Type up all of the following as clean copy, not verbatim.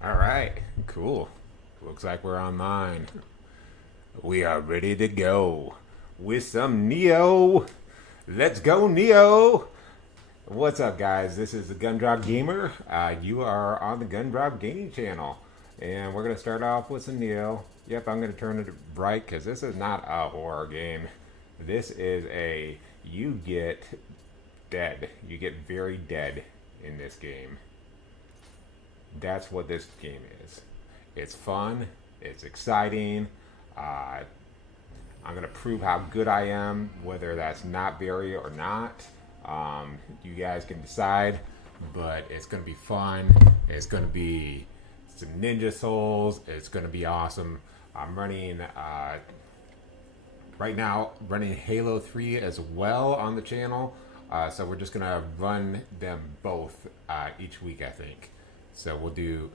All right, cool. Looks like we're online. We are ready to go with some Nioh. Let's go, Nioh. What's up, guys? This is the Gumdrop Gamer. You are on the Gumdrop Gaming channel, and we're gonna start off with some Nioh. Yep, I'm gonna turn it bright because this is not a horror game. This is a you get dead. You get very dead in this game. That's what this game is. It's fun. It's exciting. I'm gonna prove how good I am, whether that's not very or not. You guys can decide, but it's gonna be fun. It's gonna be some Ninja Souls. It's gonna be awesome. I'm running right now running Halo 3 as well on the channel. So we're just gonna run them both each week, I think. So we'll do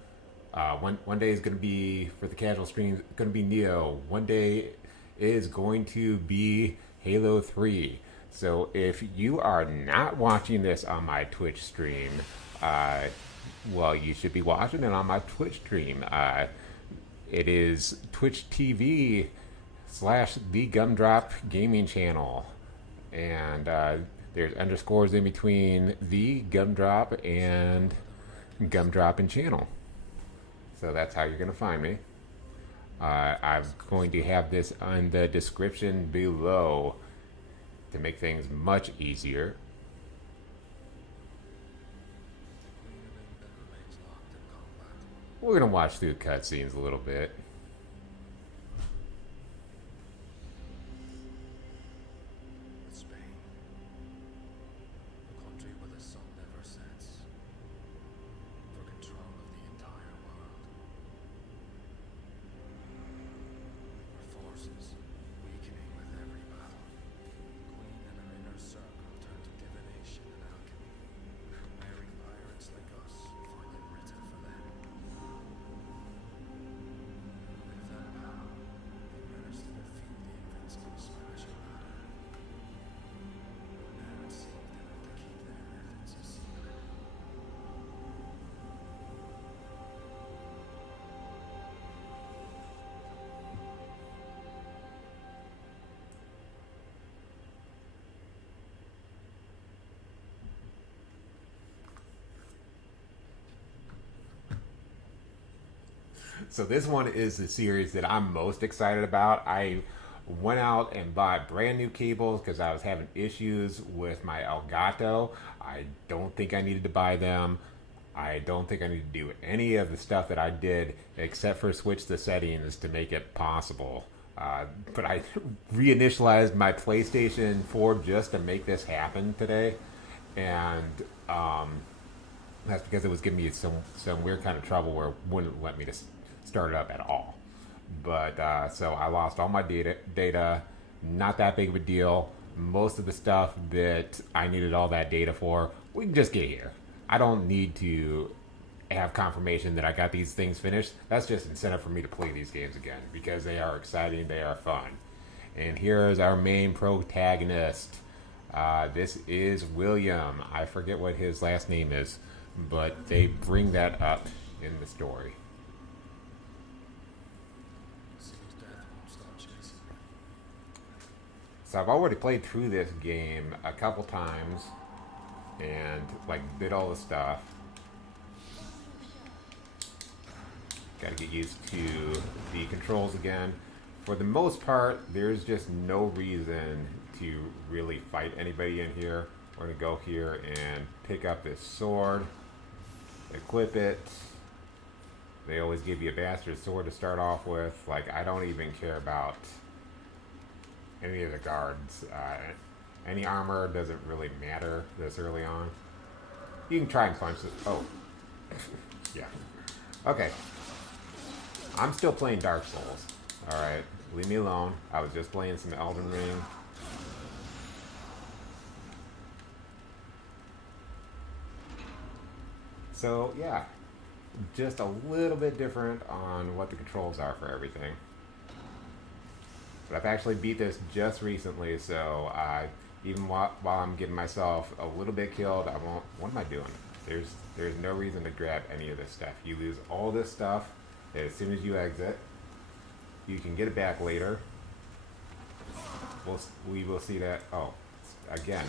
one day is going to be for the casual streams, going to be Nioh. One day is going to be Halo 3. So if you are not watching this on my Twitch stream, well, you should be watching it on my Twitch stream. It is Twitch TV / the Gumdrop Gaming channel, and there's underscores in between the Gumdrop and Gumdrop and channel. So that's how you're going to find me. I'm going to have this on the description below to make things much easier. We're going to watch through cutscenes a little bit. So this one is the series that I'm most excited about. I went out and bought brand new cables because I was having issues with my Elgato. I don't think I needed to buy them. I don't think I need to do any of the stuff that I did except for switch the settings to make it possible. But I reinitialized my PlayStation 4 just to make this happen today. And that's because it was giving me some weird kind of trouble where it wouldn't let me to start it up at all. But so I lost all my data. Not that big of a deal. Most of the stuff that I needed all that data for, we can just get here. I don't need to have confirmation that I got these things finished, that's just incentive for me to play these games again because they are exciting, they are fun. And here is our main protagonist. This is William. I forget what his last name is, but they bring that up in the story. So I've already played through this game a couple times and like did all the stuff. Gotta get used to the controls again. For the most part, there's just no reason to really fight anybody in here. We're gonna go here and pick up this sword, equip it. They always give you a bastard sword to start off with. Like, I don't even care about any of the guards. Any armor doesn't really matter this early on. You can try and punch this. Oh. Yeah. Okay. I'm still playing Dark Souls. Alright. Leave me alone. I was just playing some Elden Ring. So, yeah. Just a little bit different on what the controls are for everything. But I've actually beat this just recently, so even while I'm getting myself a little bit killed, I won't. What am I doing? There's no reason to grab any of this stuff. You lose all this stuff as soon as you exit. You can get it back later. We will see that. Oh, again.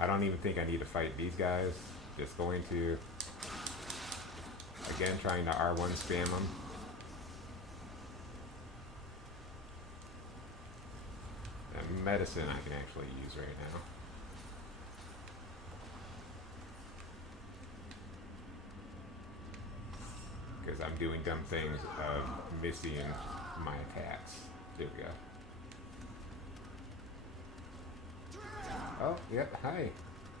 I don't even think I need to fight these guys. Just going to, again, trying to R1 spam them. And medicine I can actually use right now. Because I'm doing dumb things of missing my attacks. There we go. Oh, yep, hi.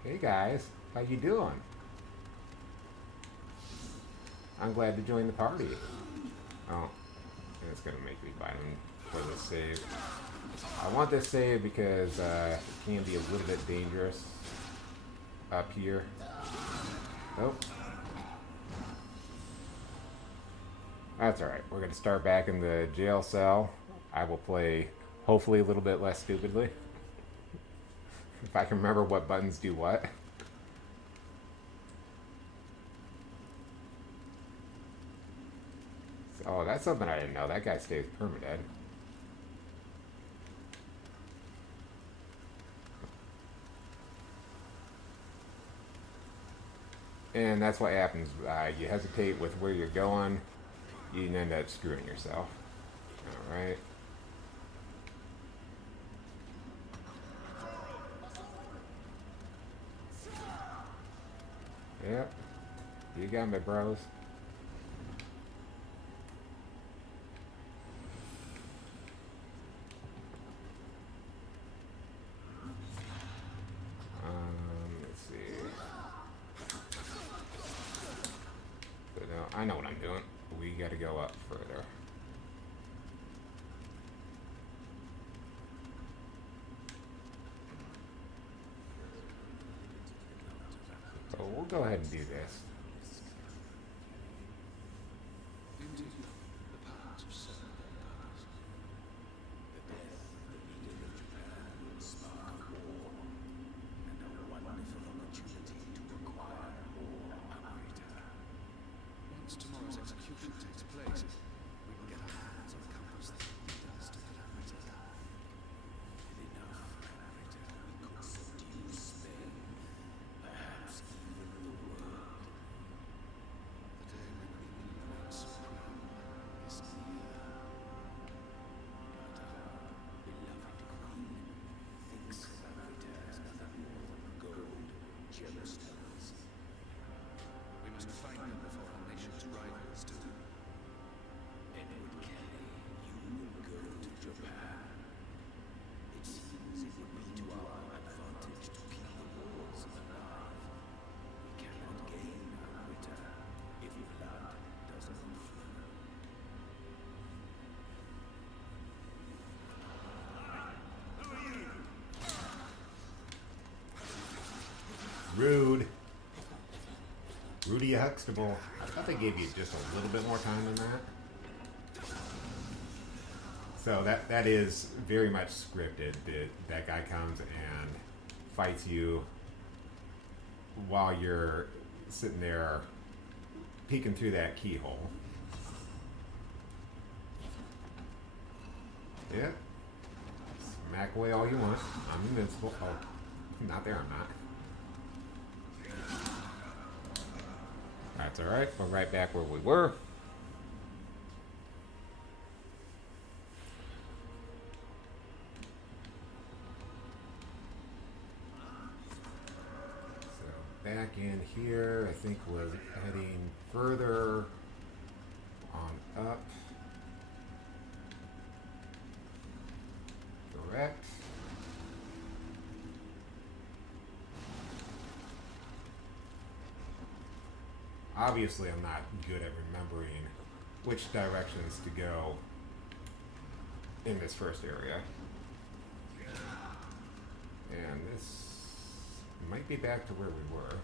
Hey guys, how you doing? I'm glad to join the party. Oh, it's gonna make me buy them for the save. I want this save because it can be a little bit dangerous up here. Oh. That's alright. We're gonna start back in the jail cell. I will play, hopefully, a little bit less stupidly. If I can remember what buttons do what. Oh, that's something I didn't know. That guy stays permadead. And that's what happens. You hesitate with where you're going, you can end up screwing yourself. Alright. Yep. You got me, bros. Let's see. So now I know what I'm doing. We gotta go up further. So we'll go ahead and do this. Rude. Rudy Huxtable. I thought they gave you just a little bit more time than that. So that is very much scripted. That guy comes and fights you while you're sitting there peeking through that keyhole. Yeah. Smack away all you want. I'm invincible. Oh, not there, I'm not. That's alright. We're right back where we were. So, back in here, I think we're heading further on up. Correct. Obviously, I'm not good at remembering which directions to go in this first area. And this might be back to where we were.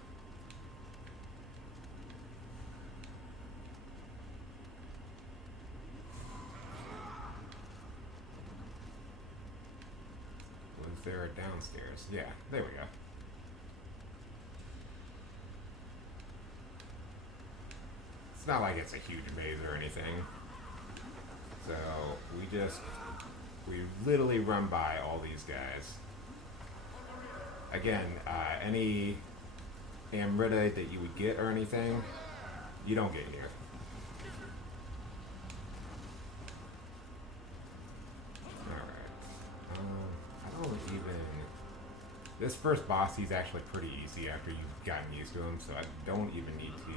Was there a downstairs? Yeah, there we go. It's not like it's a huge maze or anything. So we literally run by all these guys. Again, any Amrita that you would get or anything, you don't get here. Alright. I don't even... This first boss, he's actually pretty easy after you've gotten used to him, so I don't even need to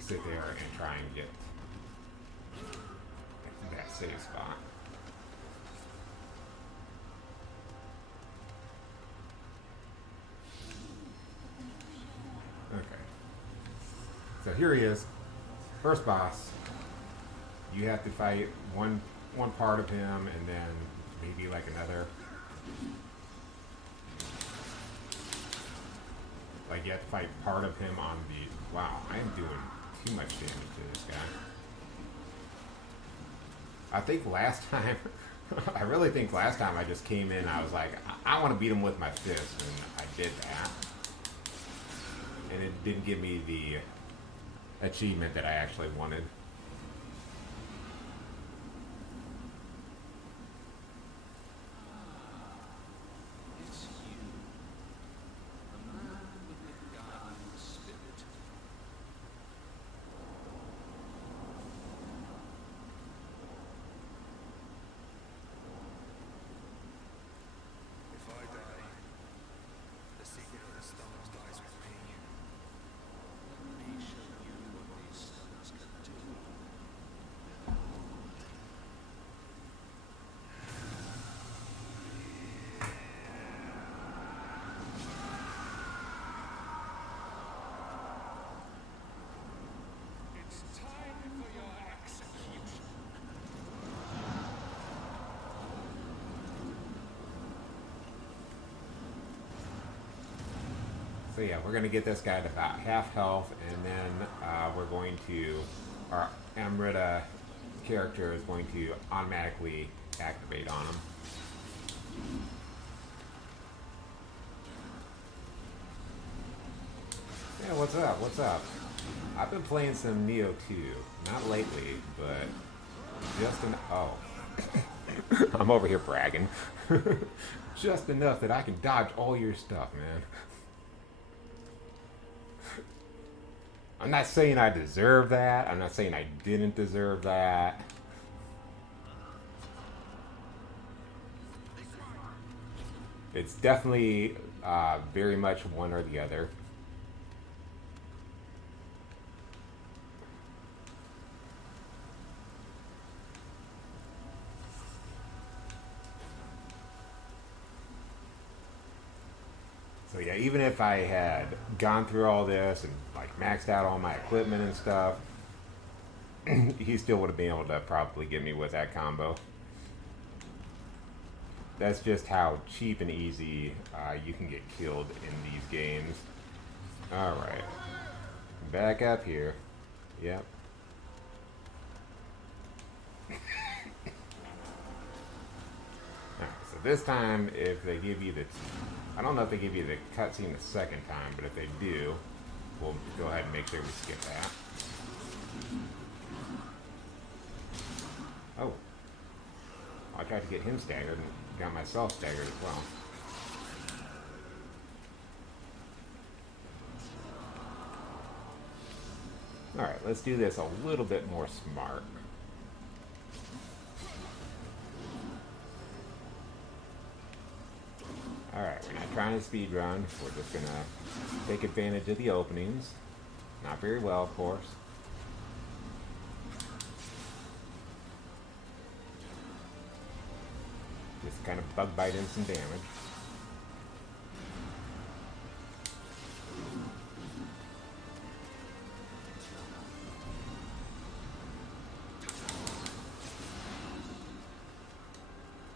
sit there and try and get that save spot. Okay. So here he is. First boss. You have to fight one part of him and then maybe like another. Like you have to fight part of him on the... Wow, I am doing too much damage to this guy. I think last time... I really think last time I just came in, I was like, I want to beat him with my fist, and I did that. And it didn't give me the achievement that I actually wanted. So yeah, we're going to get this guy to about half health, and then we're going to, our Amrita character is going to automatically activate on him. Yeah, what's up? What's up? I've been playing some Nioh 2. Not lately, but just an... Oh. I'm over here bragging. Just enough that I can dodge all your stuff, man. I'm not saying I deserve that. I'm not saying I didn't deserve that. It's definitely very much one or the other. So yeah, even if I had gone through all this and like maxed out all my equipment and stuff, he still would have been able to probably get me with that combo. That's just how cheap and easy you can get killed in these games. Alright. Back up here. Yep. Alright, so this time, if they give you the... I don't know if they give you the cutscene the second time, but if they do, we'll go ahead and make sure we skip that. Oh. I tried to get him staggered and got myself staggered as well. Alright, let's do this a little bit more smart. Alright, we're not trying to speed run. We're just going to take advantage of the openings. Not very well, of course. Just kind of bug bite in some damage.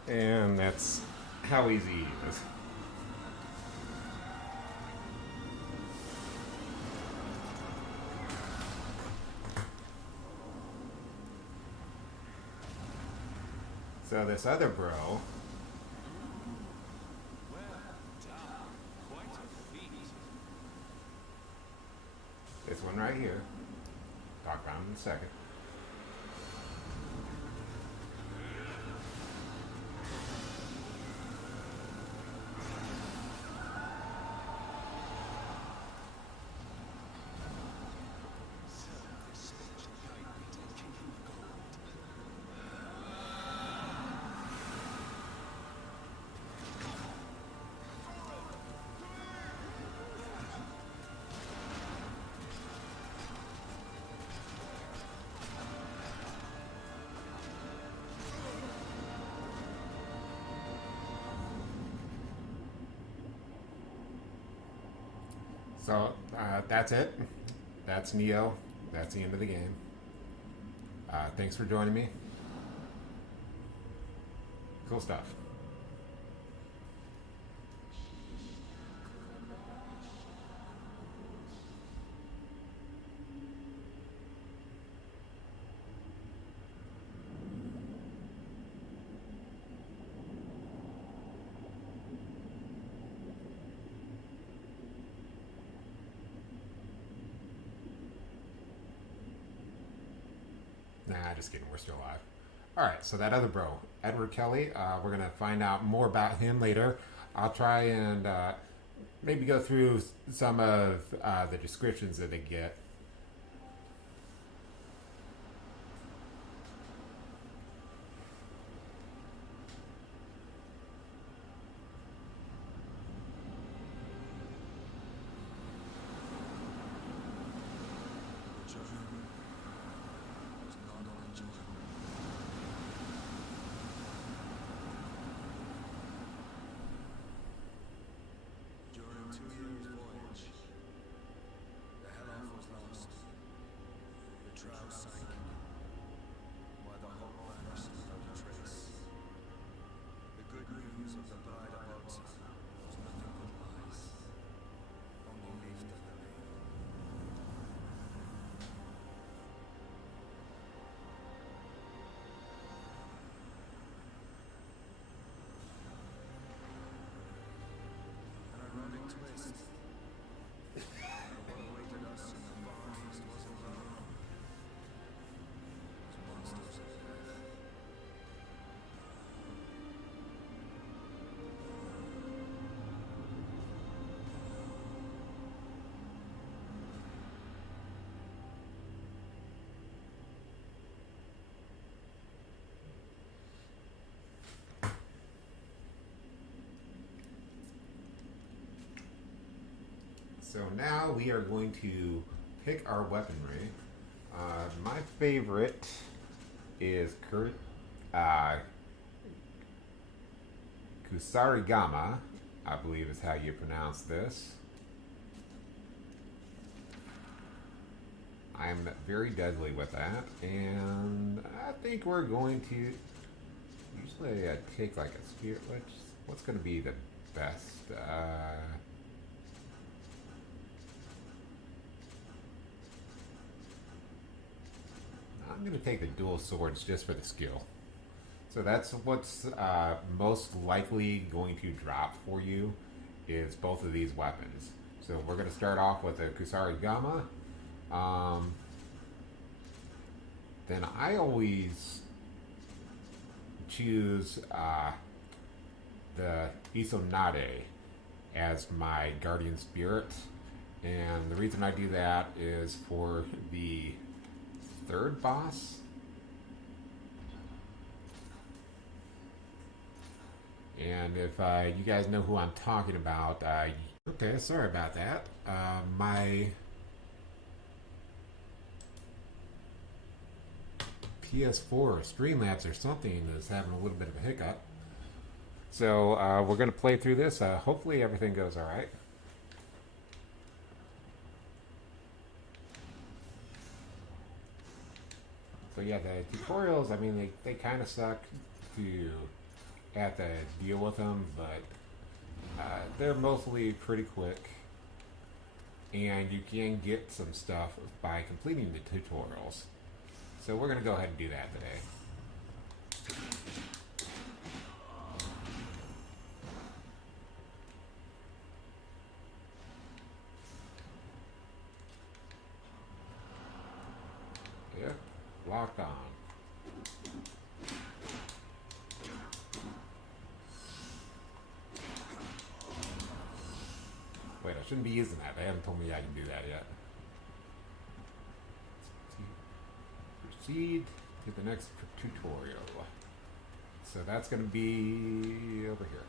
And that's how easy it is. So this other bro, this one right here, talk about him in a second. So that's it. That's Nioh. That's the end of the game. Thanks for joining me. Cool stuff. Nah, just kidding. We're still alive. All right, so that other bro, Edward Kelly, we're going to find out more about him later. I'll try and maybe go through some of the descriptions that they get. So now we are going to pick our weaponry. My favorite is Kusarigama, I believe is how you pronounce this. I'm very deadly with that, and I think we're going to. Usually I take like a spirit witch. What's going to be the best? going to take the dual swords just for the skill. So that's what's most likely going to drop for you is both of these weapons. So we're going to start off with a Kusari Gama. Then I always choose the Isonade as my guardian spirit. And the reason I do that is for the third boss. And if you guys know who I'm talking about, okay, sorry about that. My PS4 or Streamlabs or something is having a little bit of a hiccup. So we're going to play through this. Hopefully everything goes all right. So yeah, the tutorials, I mean, they kind of suck to have to deal with them, but they're mostly pretty quick. And you can get some stuff by completing the tutorials. So we're going to go ahead and do that today. Yep, locked on. Wait, I shouldn't be using that. They haven't told me I can do that yet. Proceed to the next tutorial. So that's going to be over here.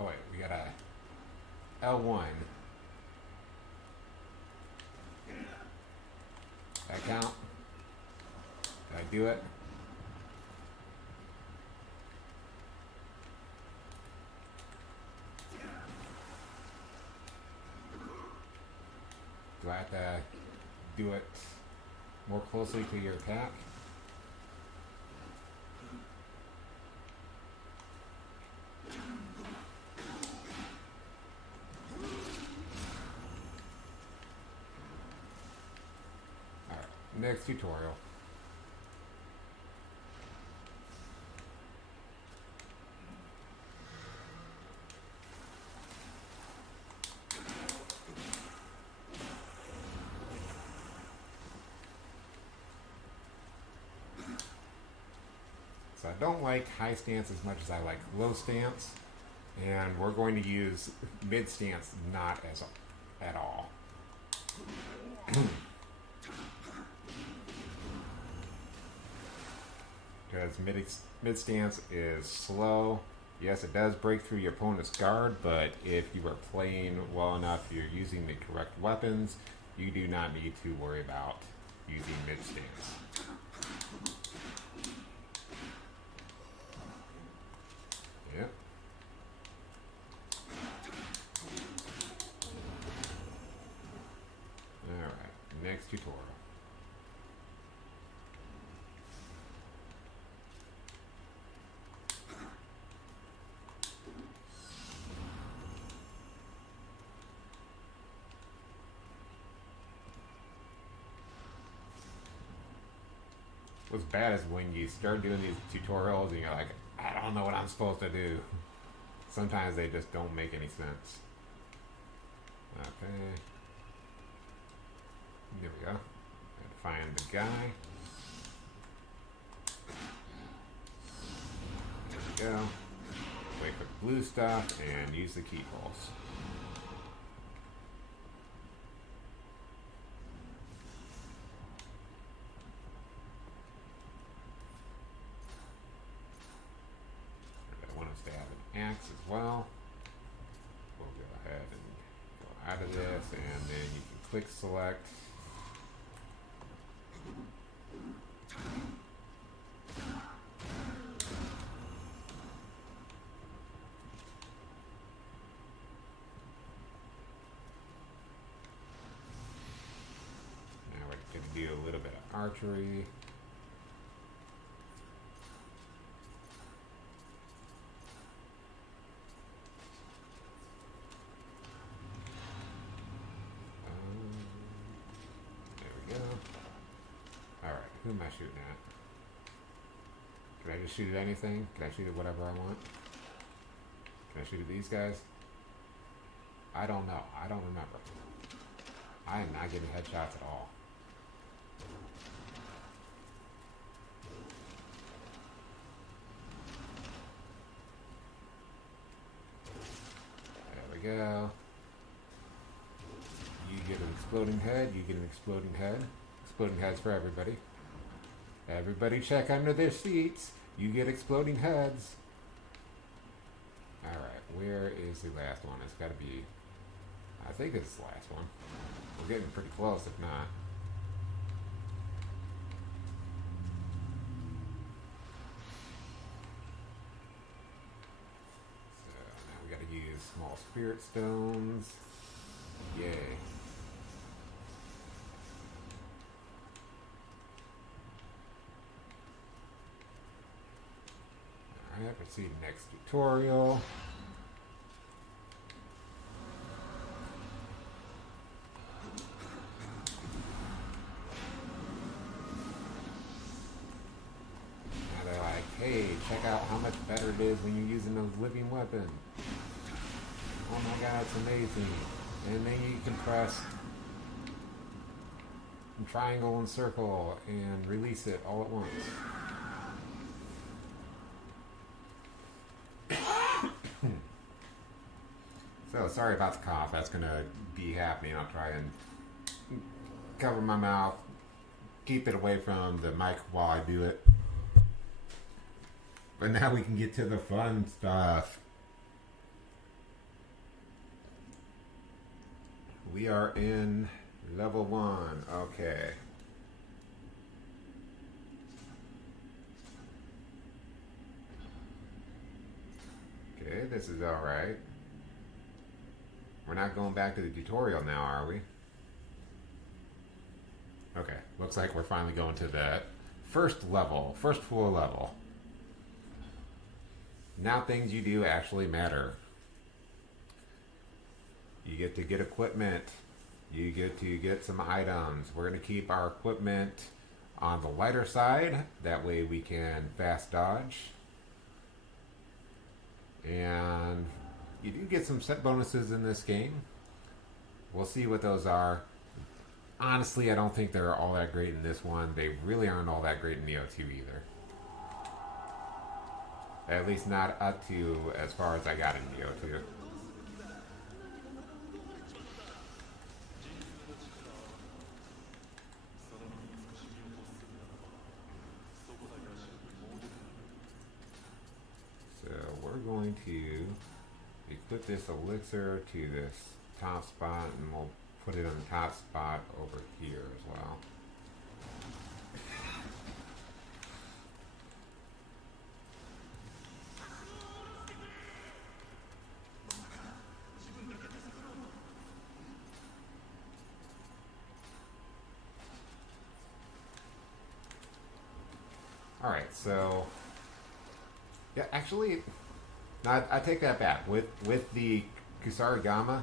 Oh wait, we got a L1. That count? Did I do it? Do I have to do it more closely to your attack? Alright, next tutorial. So I don't like high stance as much as I like low stance, and we're going to use mid stance not as at all. Because mid stance is slow. Yes, it does break through your opponent's guard, but if you are playing well enough, you're using the correct weapons, you do not need to worry about using mid stance. Yep. Alright, next tutorial. What's bad is when you start doing these tutorials and you're like, I don't know what I'm supposed to do. Sometimes they just don't make any sense. Okay. There we go. Gotta find the guy. There we go. Wait for the blue stuff and use the key pulse. Axe as well. We'll go ahead and go out of this, and then you can click select. Now we're going to archery. There we go. Alright, who am I shooting at? Can I just shoot at anything? Can I shoot at whatever I want? Can I shoot at these guys? I don't know. I don't remember. I am not getting headshots at all. There we go. You get an exploding head. You get an exploding head. Exploding heads for everybody. Everybody check under their seats. You get exploding heads. Alright, where is the last one? It's got to be... I think it's the last one. We're getting pretty close, if not. So, now we got to use small spirit stones. Yay. Alright, proceed next tutorial. Now they're like, hey, check out how much better it is when you're using those living weapons. Oh my god, it's amazing. And then you can press triangle and circle and release it all at once. So sorry about the cough. That's gonna be happening. I'll try and cover my mouth, keep it away from the mic while I do it. But now we can get to the fun stuff. We are in level 1. Okay. Okay, this is alright. We're not going back to the tutorial now, are we? Okay, looks like we're finally going to the first level, first full level. Now things you do actually matter. You get to get equipment. You get to get some items. We're going to keep our equipment on the lighter side. That way we can fast dodge. And you do get some set bonuses in this game. We'll see what those are. Honestly, I don't think they're all that great in this one. They really aren't all that great in Nioh 2 either. At least not up to as far as I got in Nioh 2. So we're going to equip this elixir to this top spot, and we'll put it on the top spot over here as well. Alright, so yeah, actually, no, I take that back. With the Kusarigama,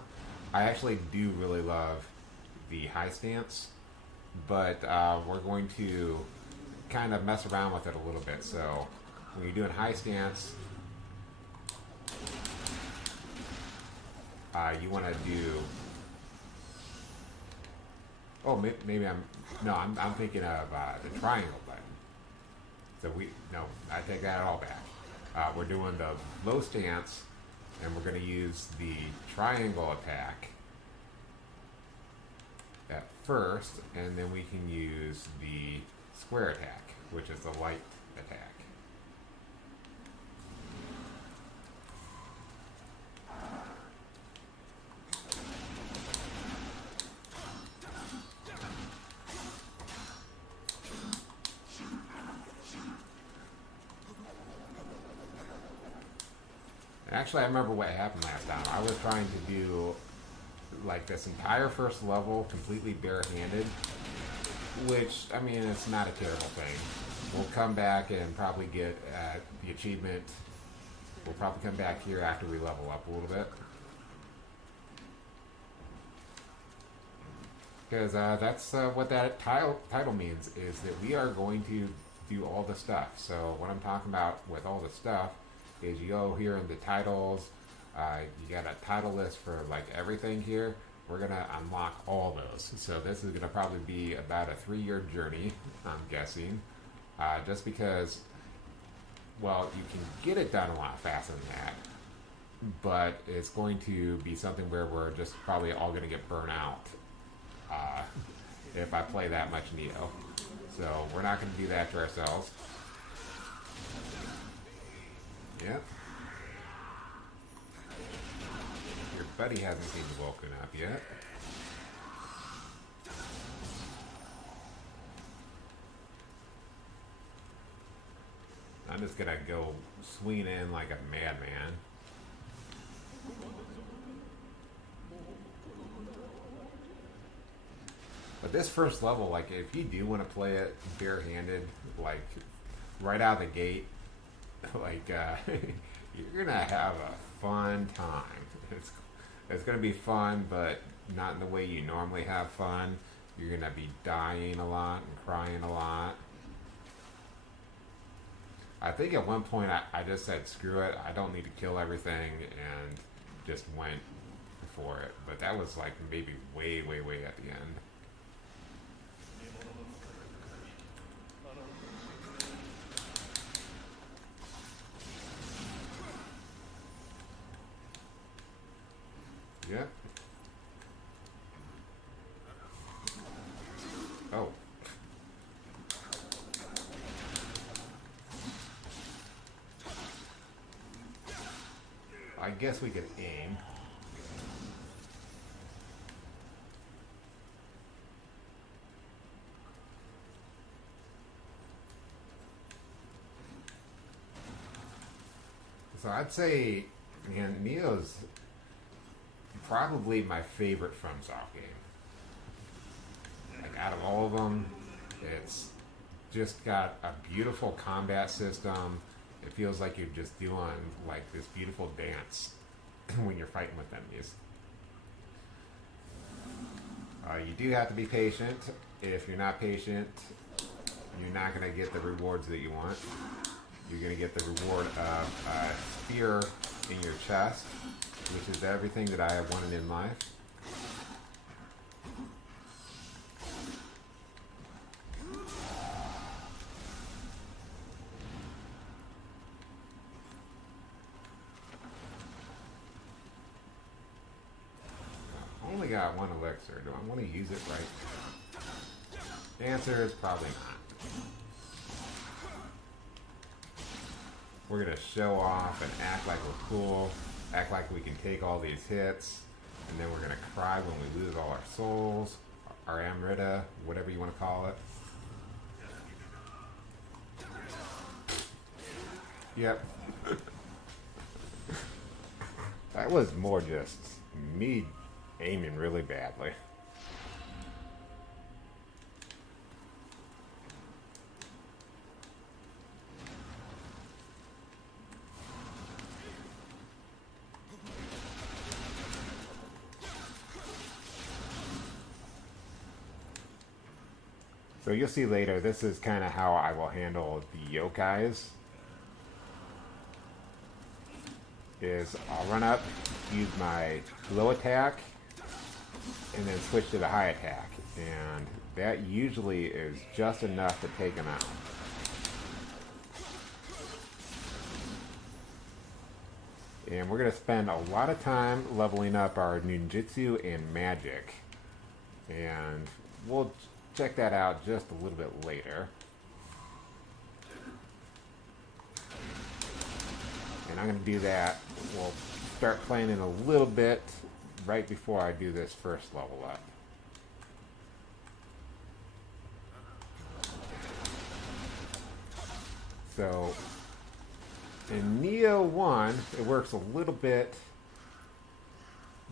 I actually do really love the high stance, but we're going to kind of mess around with it a little bit. So when you're doing high stance, you want to do. Oh, maybe I'm thinking of the triangle button. So I take that all back. We're doing the low stance, and we're going to use the triangle attack at first, and then we can use the square attack, which is the light attack. Actually, I remember what happened last time. I was trying to do like this entire first level completely barehanded, which, I mean, it's not a terrible thing. We'll come back and probably get the achievement. We'll probably come back here after we level up a little bit. Because that's what that title means, is that we are going to do all the stuff. So what I'm talking about with all the stuff is you go here in the titles, you got a title list for like everything here. We're going to unlock all those. So this is going to probably be about a 3-year journey, I'm guessing. Just because, well, you can get it done a lot faster than that. But it's going to be something where we're just probably all going to get burnt out if I play that much Nioh. So we're not going to do that to ourselves. Yep. Your buddy hasn't seemed woken up yet. I'm just going to go swing in like a madman. But this first level, like, if you do want to play it barehanded, like, right out of the gate, like, you're going to have a fun time. It's going to be fun, but not in the way you normally have fun. You're going to be dying a lot and crying a lot. I think at one point I just said, screw it, I don't need to kill everything, and just went for it. But that was, like, maybe way, way, way at the end. Yeah. Oh. I guess we could aim. So I'd say, man, Nioh's probably my favorite FromSoft game. Like, out of all of them, it's just got a beautiful combat system. It feels like you're just doing like this beautiful dance when you're fighting with enemies. You do have to be patient. If you're not patient, you're not going to get the rewards that you want. You're going to get the reward of a spear in your chest, which is everything that I have wanted in life. I only got one elixir. Do I want to use it right? The answer is probably not. We're going to show off and act like we're cool, act like we can take all these hits, and then we're going to cry when we lose all our souls, our Amrita, whatever you want to call it. Yep. That was more just me aiming really badly. So you'll see later, this is kind of how I will handle the yokais. Is I'll run up, use my low attack, and then switch to the high attack. And that usually is just enough to take them out. And we're going to spend a lot of time leveling up our ninjutsu and magic. And we'll check that out just a little bit later. And I'm going to do that. We'll start playing in a little bit right before I do this first level up. So in Nioh 1, it works a little bit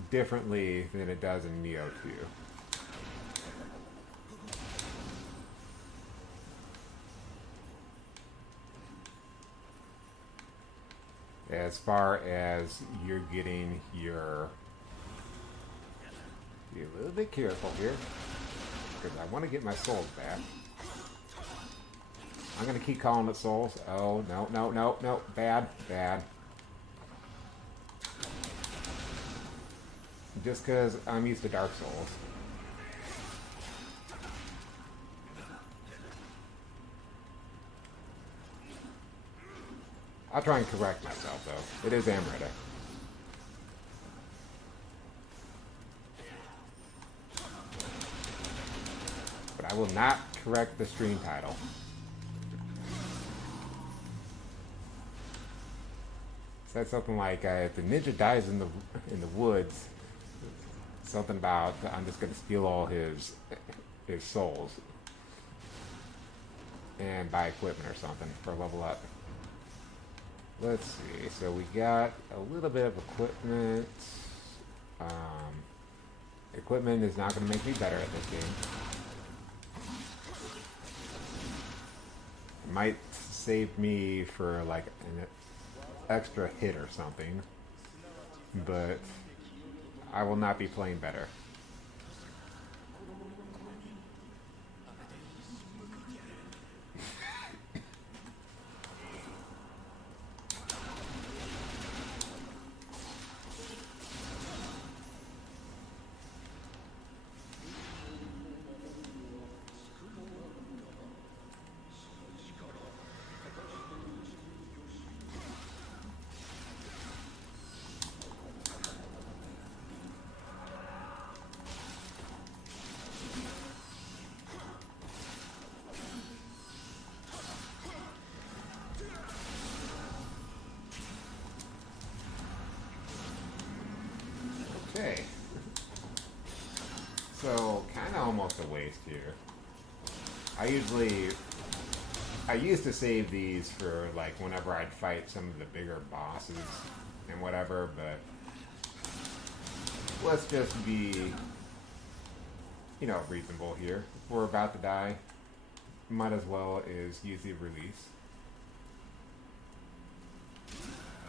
differently than it does in Nioh 2. as far as you're getting your... Be a little bit careful here, because I want to get my souls back. I'm going to keep calling it souls. Oh, no, no, no, no. Bad, bad. Just because I'm used to Dark Souls. I'll try and correct myself, though. It is Amrita. But I will not correct the stream title. Said something like, if the ninja dies in the woods, something about, I'm just going to steal all his souls and buy equipment or something for level up. Let's see, so we got a little bit of equipment. Equipment is not going to make me better at this game. It might save me for like an extra hit or something, but I will not be playing better. Okay. So, kind of almost a waste here. I used to save these for like whenever I'd fight some of the bigger bosses and whatever, but let's just be, you know, reasonable here. If we're about to die, might as well is use the release.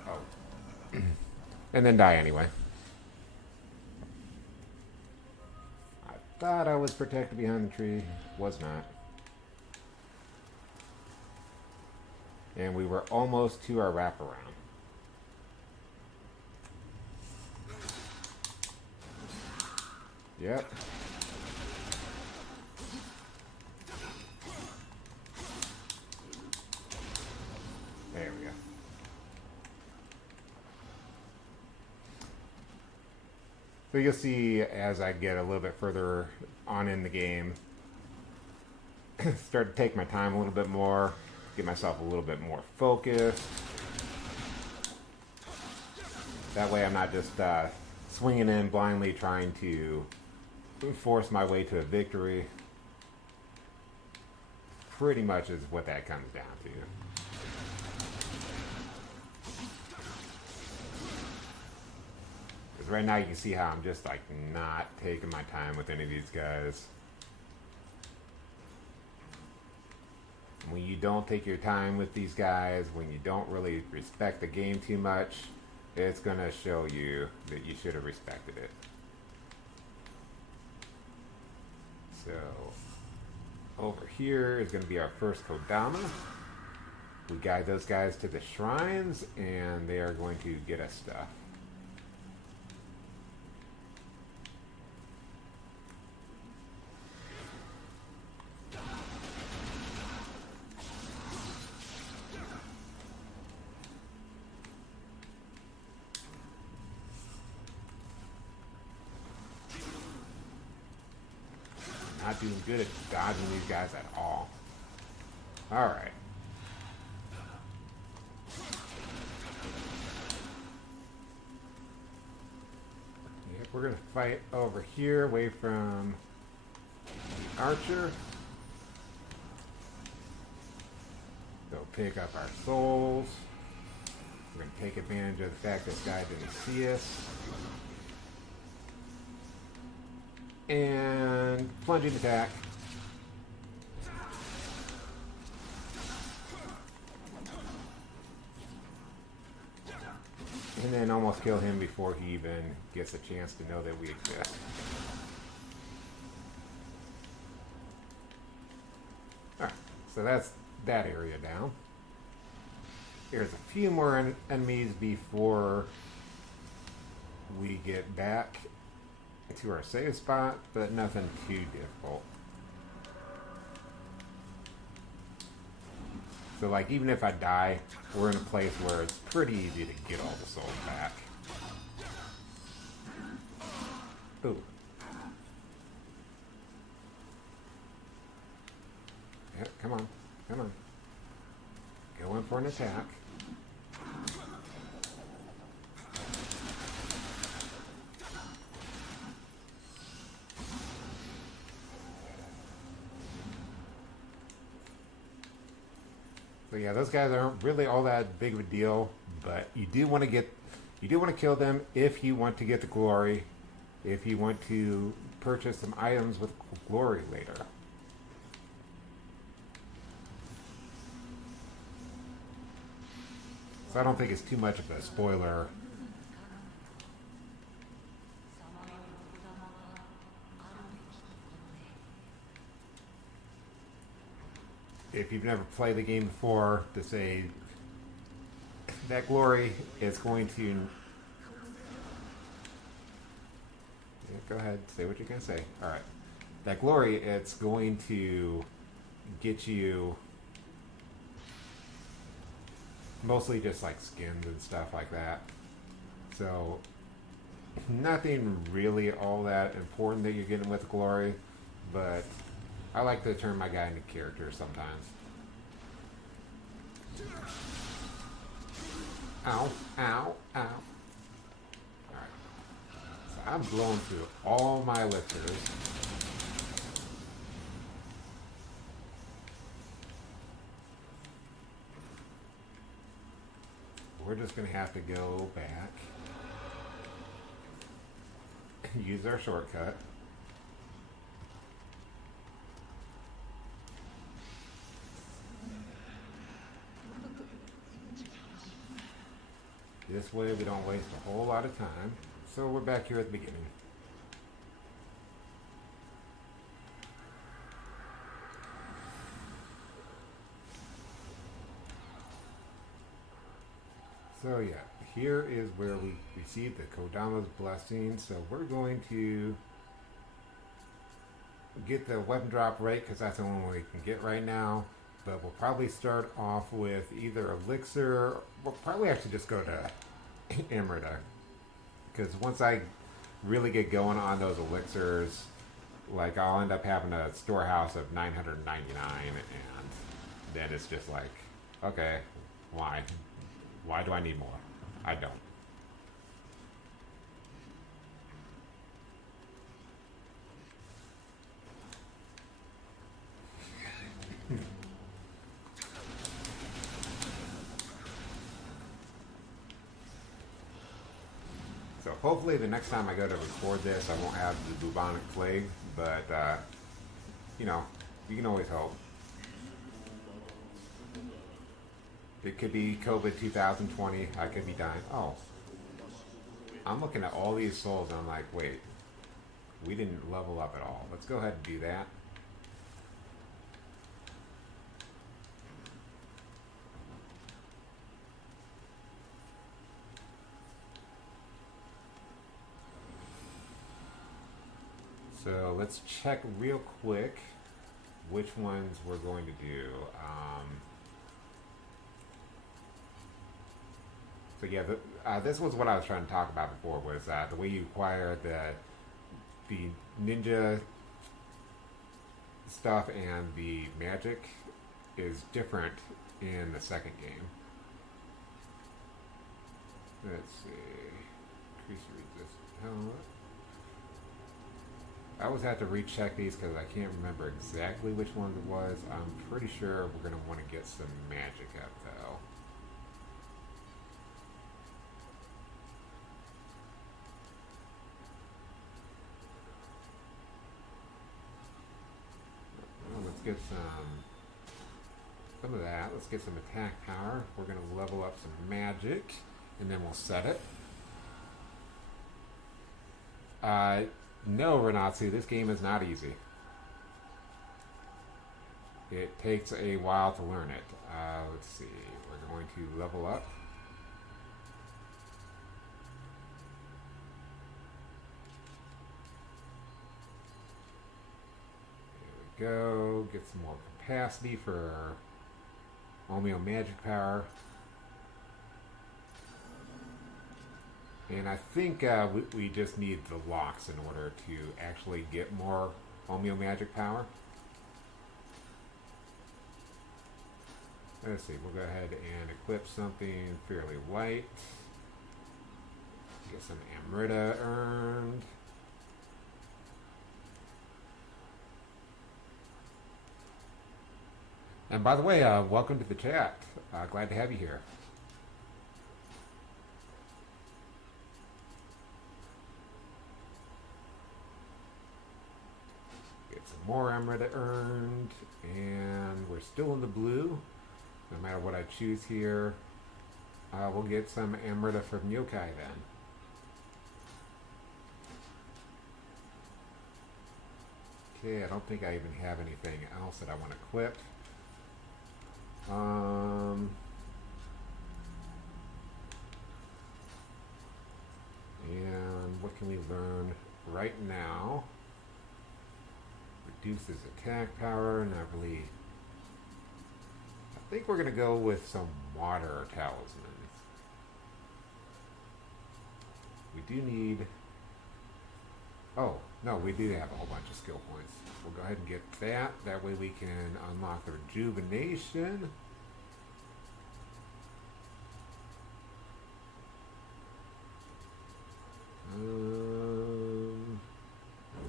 Oh. And then die anyway. Thought I was protected behind the tree, was not. And we were almost to our wraparound. Yep. There we go. So you'll see as I get a little bit further on in the game, start to take my time a little bit more, get myself a little bit more focused. That way I'm not just swinging in blindly trying to force my way to a victory. Pretty much is what that comes down to. Right now you can see how I'm just like not taking my time with any of these guys. When you don't take your time with these guys, when you don't really respect the game too much, it's going to show you that you should have respected it. So over here is going to be our first Kodama. We guide those guys to the shrines and they are going to get us stuff. Not doing good at dodging these guys at all. Alright. Yep, we're going to fight over here, away from the archer. Go pick up our souls. We're going to take advantage of the fact this guy didn't see us. And plunging attack. And then almost kill him before he even gets a chance to know that we exist. Alright, so that's that area down. There's a few more enemies before we get back to our save spot, but nothing too difficult. So like even if I die, we're in a place where it's pretty easy to get all the souls back. Ooh. Yep, come on. Come on. Go in for an attack. So yeah, those guys aren't really all that big of a deal, but you do want to kill them if you want to get the glory, if you want to purchase some items with glory later. So I don't think it's too much of a spoiler. If you've never played the game before, to say that glory is going to... Yeah, go ahead, say what you're going to say. Alright. That glory, it's going to get you mostly just like skins and stuff like that. So, nothing really all that important that you're getting with glory, but I like to turn my guy into character sometimes. Ow, ow, ow. Alright. So I'm blowing through all my elixirs. We're just going to have to go back. Use our shortcut. This way we don't waste a whole lot of time. So we're back here at the beginning. So yeah, here is where we receive the Kodama's blessing. So we're going to get the weapon drop right because that's the only one we can get right now. But we'll probably start off with either elixir. We'll probably actually just go to Emerita, because once I really get going on those elixirs, like I'll end up having a storehouse of 999, and then it's just like, okay, why do I need more? I don't. So hopefully the next time I go to record this, I won't have the bubonic plague, but, you know, you can always hope. It could be COVID 2020, I could be dying. Oh, I'm looking at all these souls and I'm like, wait, we didn't level up at all. Let's go ahead and do that. So let's check real quick which ones we're going to do. So yeah, this was what I was trying to talk about before, was the way you acquire the ninja stuff and the magic is different in the second game. Let's see. Increase resistance. I always have to recheck these because I can't remember exactly which one it was. I'm pretty sure we're going to want to get some magic up though. Well, let's get some of that. Let's get some attack power. We're going to level up some magic and then we'll set it. No, Renatsu, this game is not easy. It takes a while to learn it. Let's see. We're going to level up. There we go. Get some more capacity for Onryo magic power. And I think we just need the locks in order to actually get more Onryo magic power. Let's see, we'll go ahead and equip something fairly light. Get some Amrita earned. And by the way, welcome to the chat. Glad to have you here. Get some more Amrita earned, and we're still in the blue. No matter what I choose here, we'll get some Amrita from Yokai then. Okay, I don't think I even have anything else that I want to equip. And what can we learn right now? Reduces attack power, not really. I think we're going to go with some water talismans. We do need... Oh, no, we do have a whole bunch of skill points. We'll go ahead and get that. That way we can unlock the rejuvenation.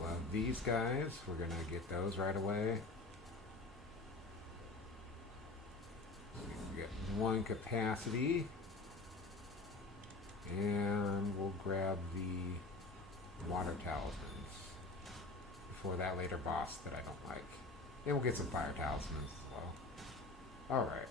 Love these guys. We're going to get those right away. We get one capacity. And we'll grab the water talismans before that later boss that I don't like. And we'll get some fire talismans as well. Alright.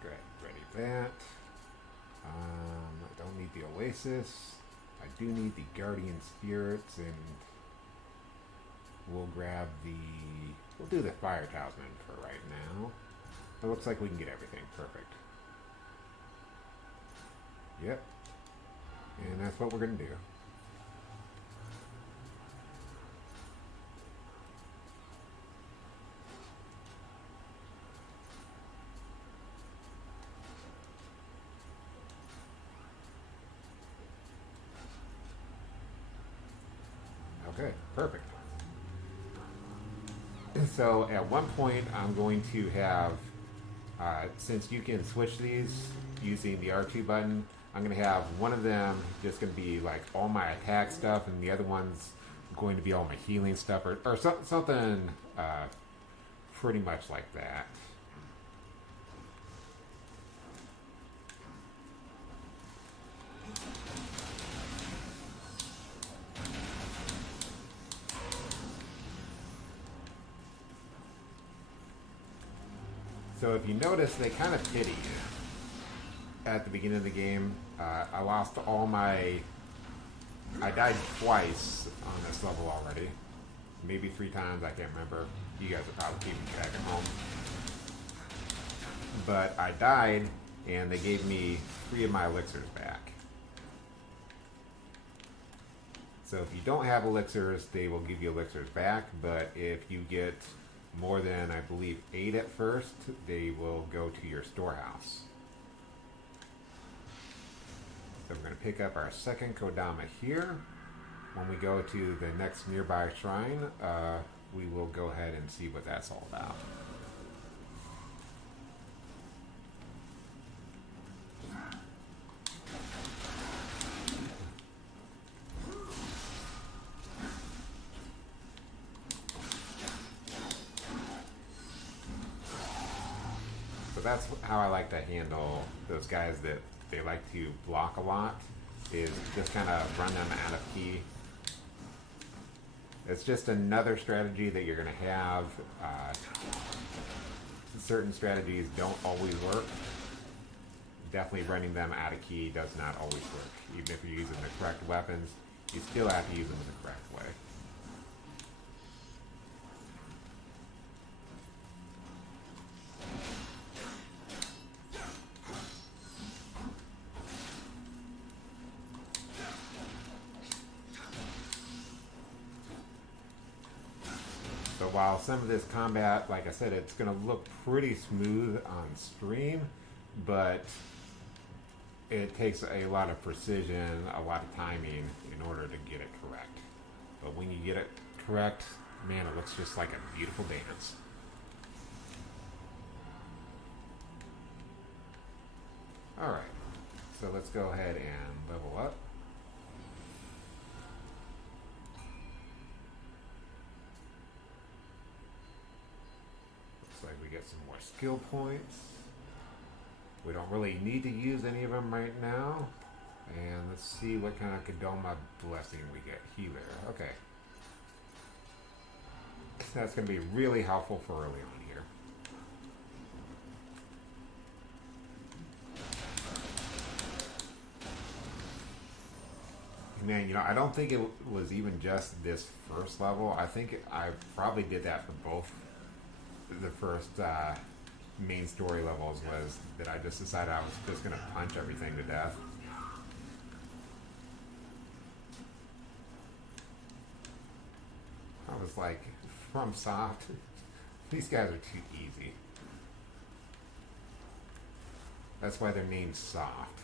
Great, ready that. I don't need the Oasis. I do need the Guardian Spirits, and we'll grab we'll do the Fire Talisman for right now. It looks like we can get everything. Perfect. Yep. And that's what we're going to do. Okay, perfect. So at one point I'm going to have, since you can switch these using the R2 button, I'm going to have one of them just going to be like all my attack stuff, and the other one's going to be all my healing stuff, or something pretty much like that. So if you notice, they kind of pity you at the beginning of the game. I lost all my... I died twice on this level already. Maybe 3 times, I can't remember. You guys are probably keeping track at home. But I died, and they gave me 3 of my elixirs back. So if you don't have elixirs, they will give you elixirs back, but if you get more than, I believe, 8 at first, they will go to your storehouse. So we're going to pick up our second Kodama here. When we go to the next nearby shrine, we will go ahead and see what that's all about. That's how I like to handle those guys that they like to block a lot, is just kind of run them out of key. It's just another strategy that you're going to have. Certain strategies don't always work. Definitely running them out of key does not always work. Even if you're using the correct weapons, you still have to use them the correct way. So while some of this combat, like I said, it's going to look pretty smooth on stream, but it takes a lot of precision, a lot of timing in order to get it correct. But when you get it correct, man, it looks just like a beautiful dance. Alright, so let's go ahead and level up. Looks like we get some more skill points. We don't really need to use any of them right now. And let's see what kind of Kodama blessing we get. Healer. Okay. That's going to be really helpful for early on here. Man, you know, I don't think it was even just this first level. I think I probably did that for both the first main story levels, was that I just decided I was just going to punch everything to death. I was like, from soft, these guys are too easy. That's why they're named soft.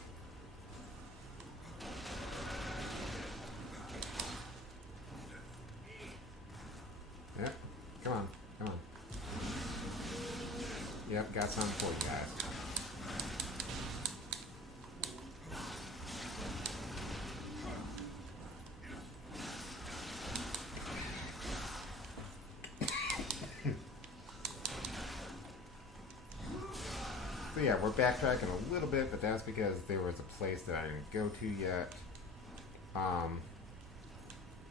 Yep, come on, come on. Yep, got something for you guys. So yeah, we're backtracking a little bit, but that's because there was a place that I didn't go to yet.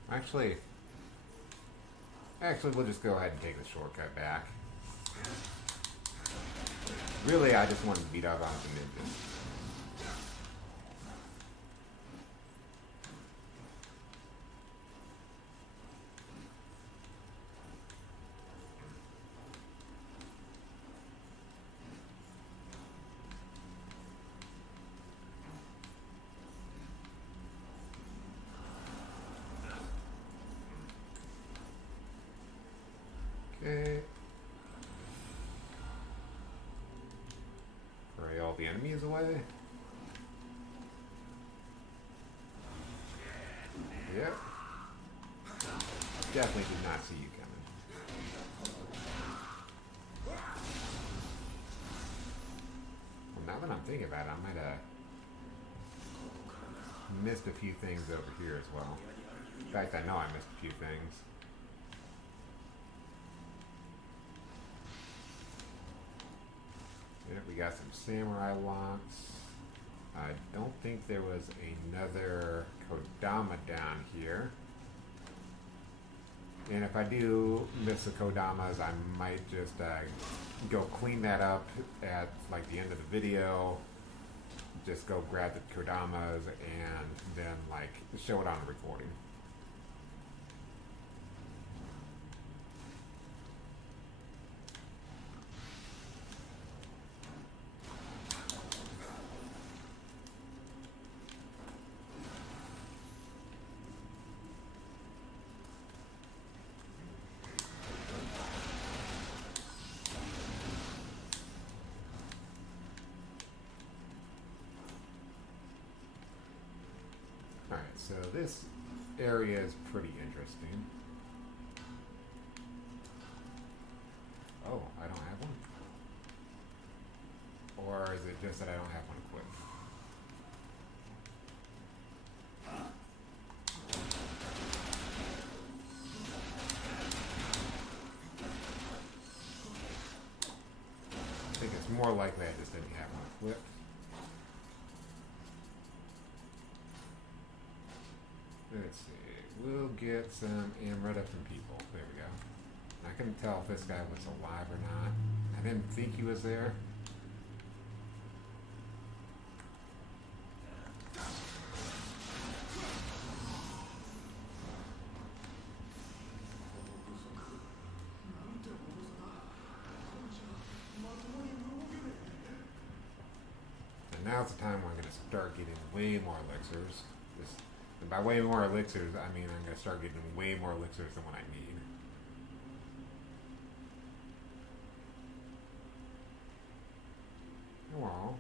Actually, we'll just go ahead and take the shortcut back. Really, I just wanted to beat up on some ninjas. Okay. Pray all the enemies away. Yep. Definitely did not see you coming. Well, now that I'm thinking about it, I might have missed a few things over here as well. In fact, I know I missed a few things. Yeah, we got some samurai locks. I don't think there was another Kodama down here. And if I do miss the Kodamas, I might just go clean that up at like the end of the video. Just go grab the Kodamas and then like show it on the recording. Alright, so this area is pretty interesting. Oh, I don't have one? Or is it just that I don't have one equipped? I think it's more likely I just didn't have one equipped. Let's see. we'll get some Amrita from people. There we go. I couldn't tell if this guy was alive or not. I didn't think he was there. And now's the time where I'm going to start getting way more elixirs. And by way more elixirs, I mean I'm going to start getting way more elixirs than what I need. Well.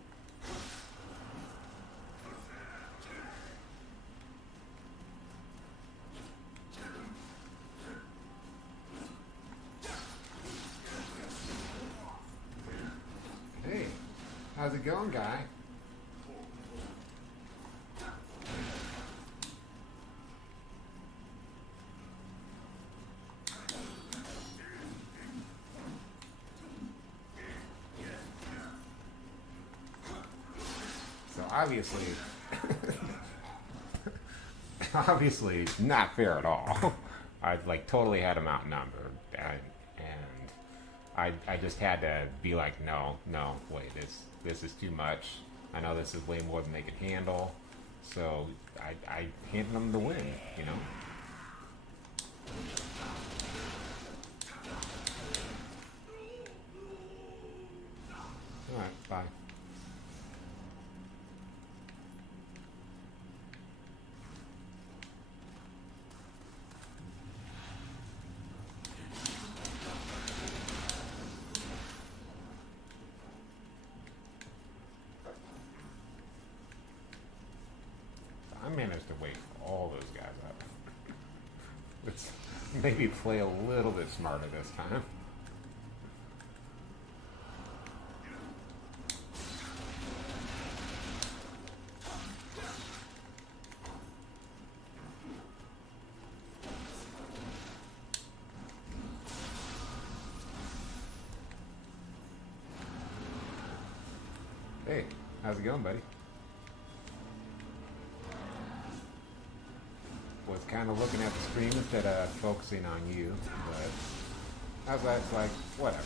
Hey, how's it going, guy? So obviously, obviously not fair at all. I like totally had him outnumbered, and I just had to be like, no, wait, this is too much. I know this is way more than they can handle, so I handed them the win, you know. All right, bye. I managed to wake all those guys up. Let's maybe play a little bit smarter this time. Hey, how's it going, buddy? Was kind of looking at the stream instead of focusing on you, but I was like, whatever.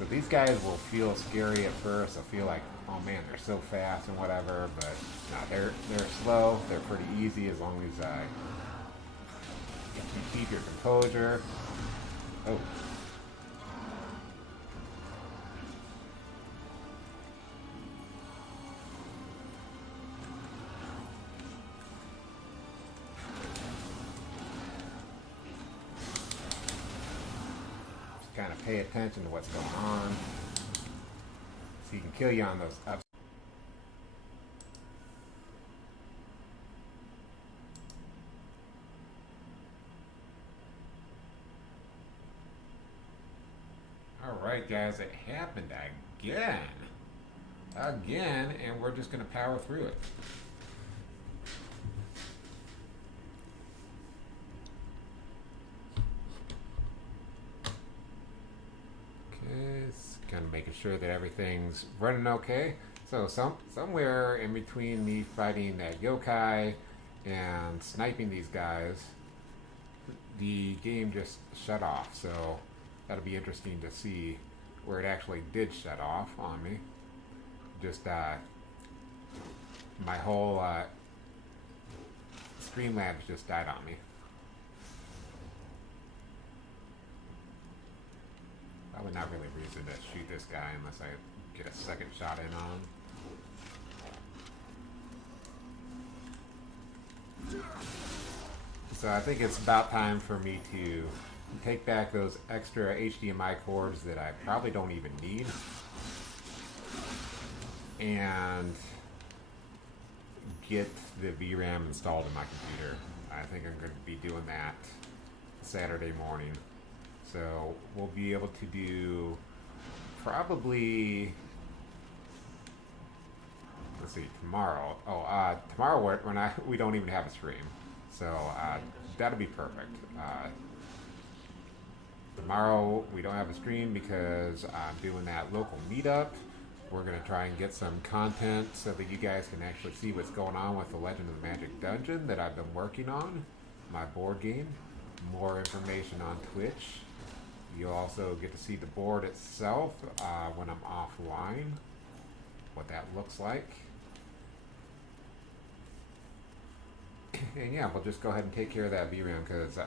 So these guys will feel scary at first. They'll feel like, oh man, they're so fast and whatever, but no, they're slow. They're pretty easy as long as you keep your composure. Oh. Kind of pay attention to what's going on, so he can kill you on those ups. All right, guys, it happened again, and we're just gonna power through it. Kind of making sure that everything's running okay. So somewhere in between me fighting that yokai and sniping these guys, the game just shut off. So that'll be interesting to see where it actually did shut off on me. Just my whole Streamlabs just died on me. Probably not really reason to shoot this guy unless I get a second shot in on him. So I think it's about time for me to take back those extra HDMI cords that I probably don't even need, and get the VRAM installed in my computer. I think I'm going to be doing that Saturday morning. So we'll be able to do probably, let's see, tomorrow. Oh, tomorrow we don't even have a stream. So that'll be perfect. Tomorrow we don't have a stream because I'm doing that local meetup we're going to try and get some content so that you guys can actually see what's going on with the Legend of the Magic Dungeon that I've been working on, my board game. More information on Twitch. You'll also get to see the board itself when I'm offline, what that looks like. And yeah, we'll just go ahead and take care of that VRAM because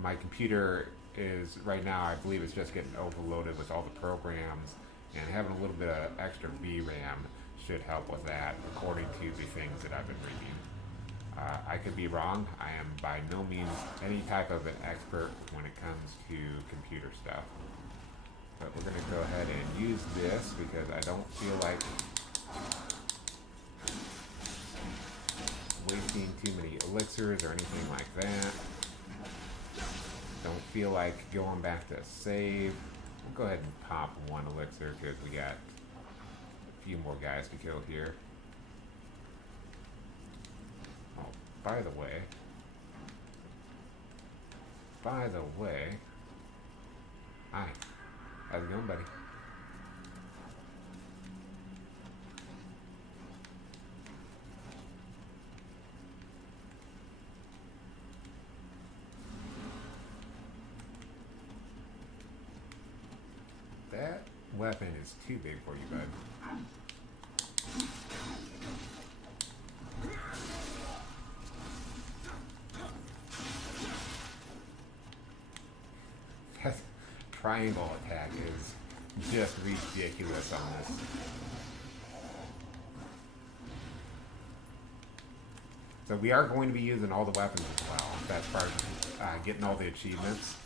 my computer is, right now, I believe it's just getting overloaded with all the programs, and having a little bit of extra VRAM should help with that, according to the things that I've been reading. I could be wrong. I am by no means any type of an expert when it comes to computer stuff. But we're going to go ahead and use this because I don't feel like wasting too many elixirs or anything like that. Don't feel like going back to save. We'll go ahead and pop one elixir because we got a few more guys to kill here. Oh, by the way, hi, how's it going, buddy? That weapon is too big for you, bud. That triangle attack is just ridiculous on this. So we are going to be using all the weapons as well. That's part of getting all the achievements.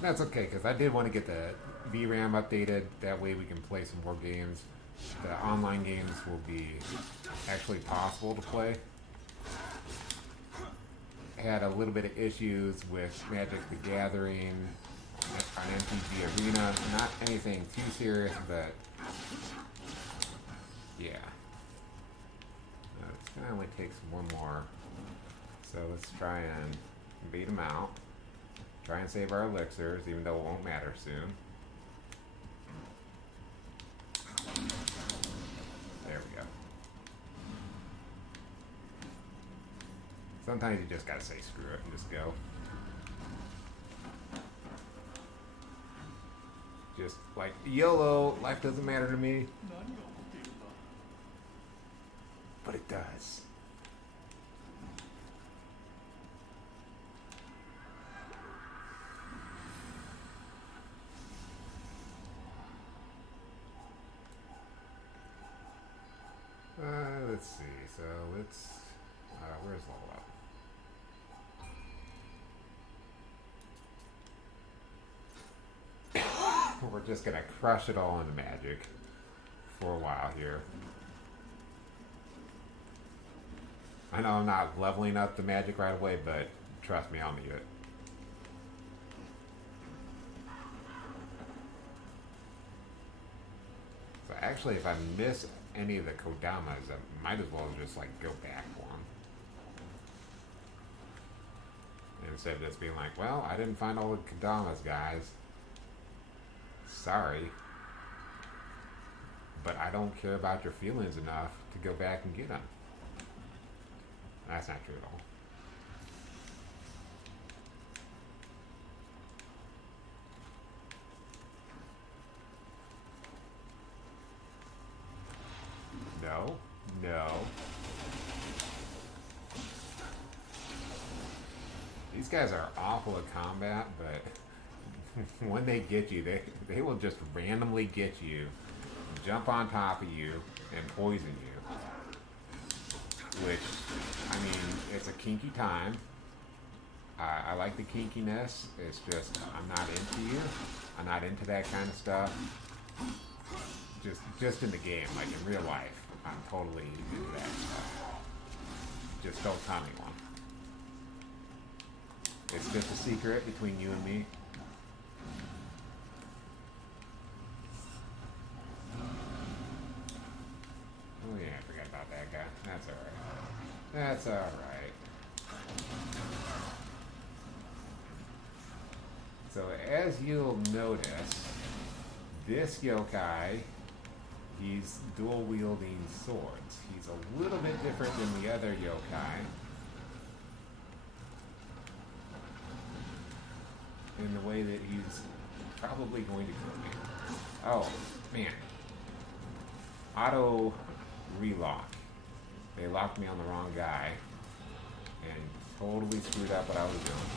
That's okay, because I did want to get the VRAM updated. That way we can play some more games. The online games will be actually possible to play. Had a little bit of issues with Magic the Gathering on MTG Arena. Not anything too serious, but yeah. It's going to only take one more. So let's try and beat them out. Try and save our elixirs, even though it won't matter soon. There we go. Sometimes you just gotta say screw it and just go. Just like YOLO, life doesn't matter to me. But it does. Let's see, so let's, where's level up? We're just gonna crush it all into Magic for a while here. I know I'm not leveling up the Magic right away, but trust me, I'll need it. So actually, if I miss any of the Kodamas, I might as well just like go back one. Instead of just being like, well, I didn't find all the Kodamas, guys. Sorry. But I don't care about your feelings enough to go back and get them. That's not true at all. No, no. These guys are awful at combat, but when they get you, they will just randomly get you, jump on top of you, and poison you. Which, I mean, it's a kinky time. I like the kinkiness. It's just, I'm not into you. I'm not into that kind of stuff. Just in the game, like in real life. I'm totally into that stuff. Just don't tell anyone. It's just a secret between you and me. about that guy. That's alright. That's alright. So as you'll notice, this yokai, he's dual wielding swords. He's a little bit different than the other yokai in the way that he's probably going to kill me. Oh, man. Auto relock. They locked me on the wrong guy and totally screwed up what I was doing.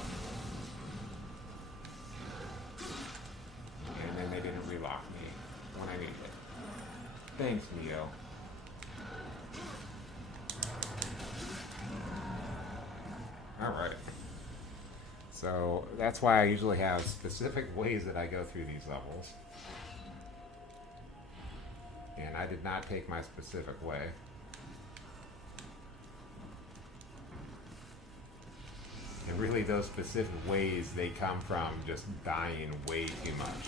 And then they didn't relock me when I needed it. Thanks, Nioh. Alright. So that's why I usually have specific ways that I go through these levels. And I did not take my specific way. And really those specific ways, they come from just dying way too much.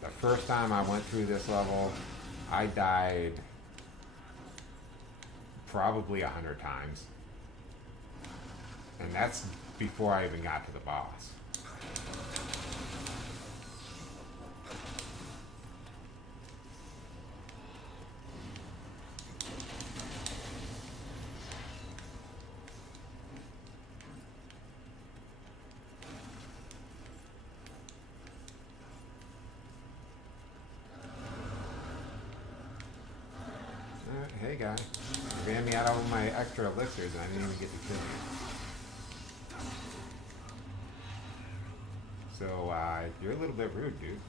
The first time I went through this level, I died probably 100 times. And that's before I even got to the boss. Hey guy, you ran me out of my extra elixirs and I didn't even get to kill you. So, you're a little bit rude, dude.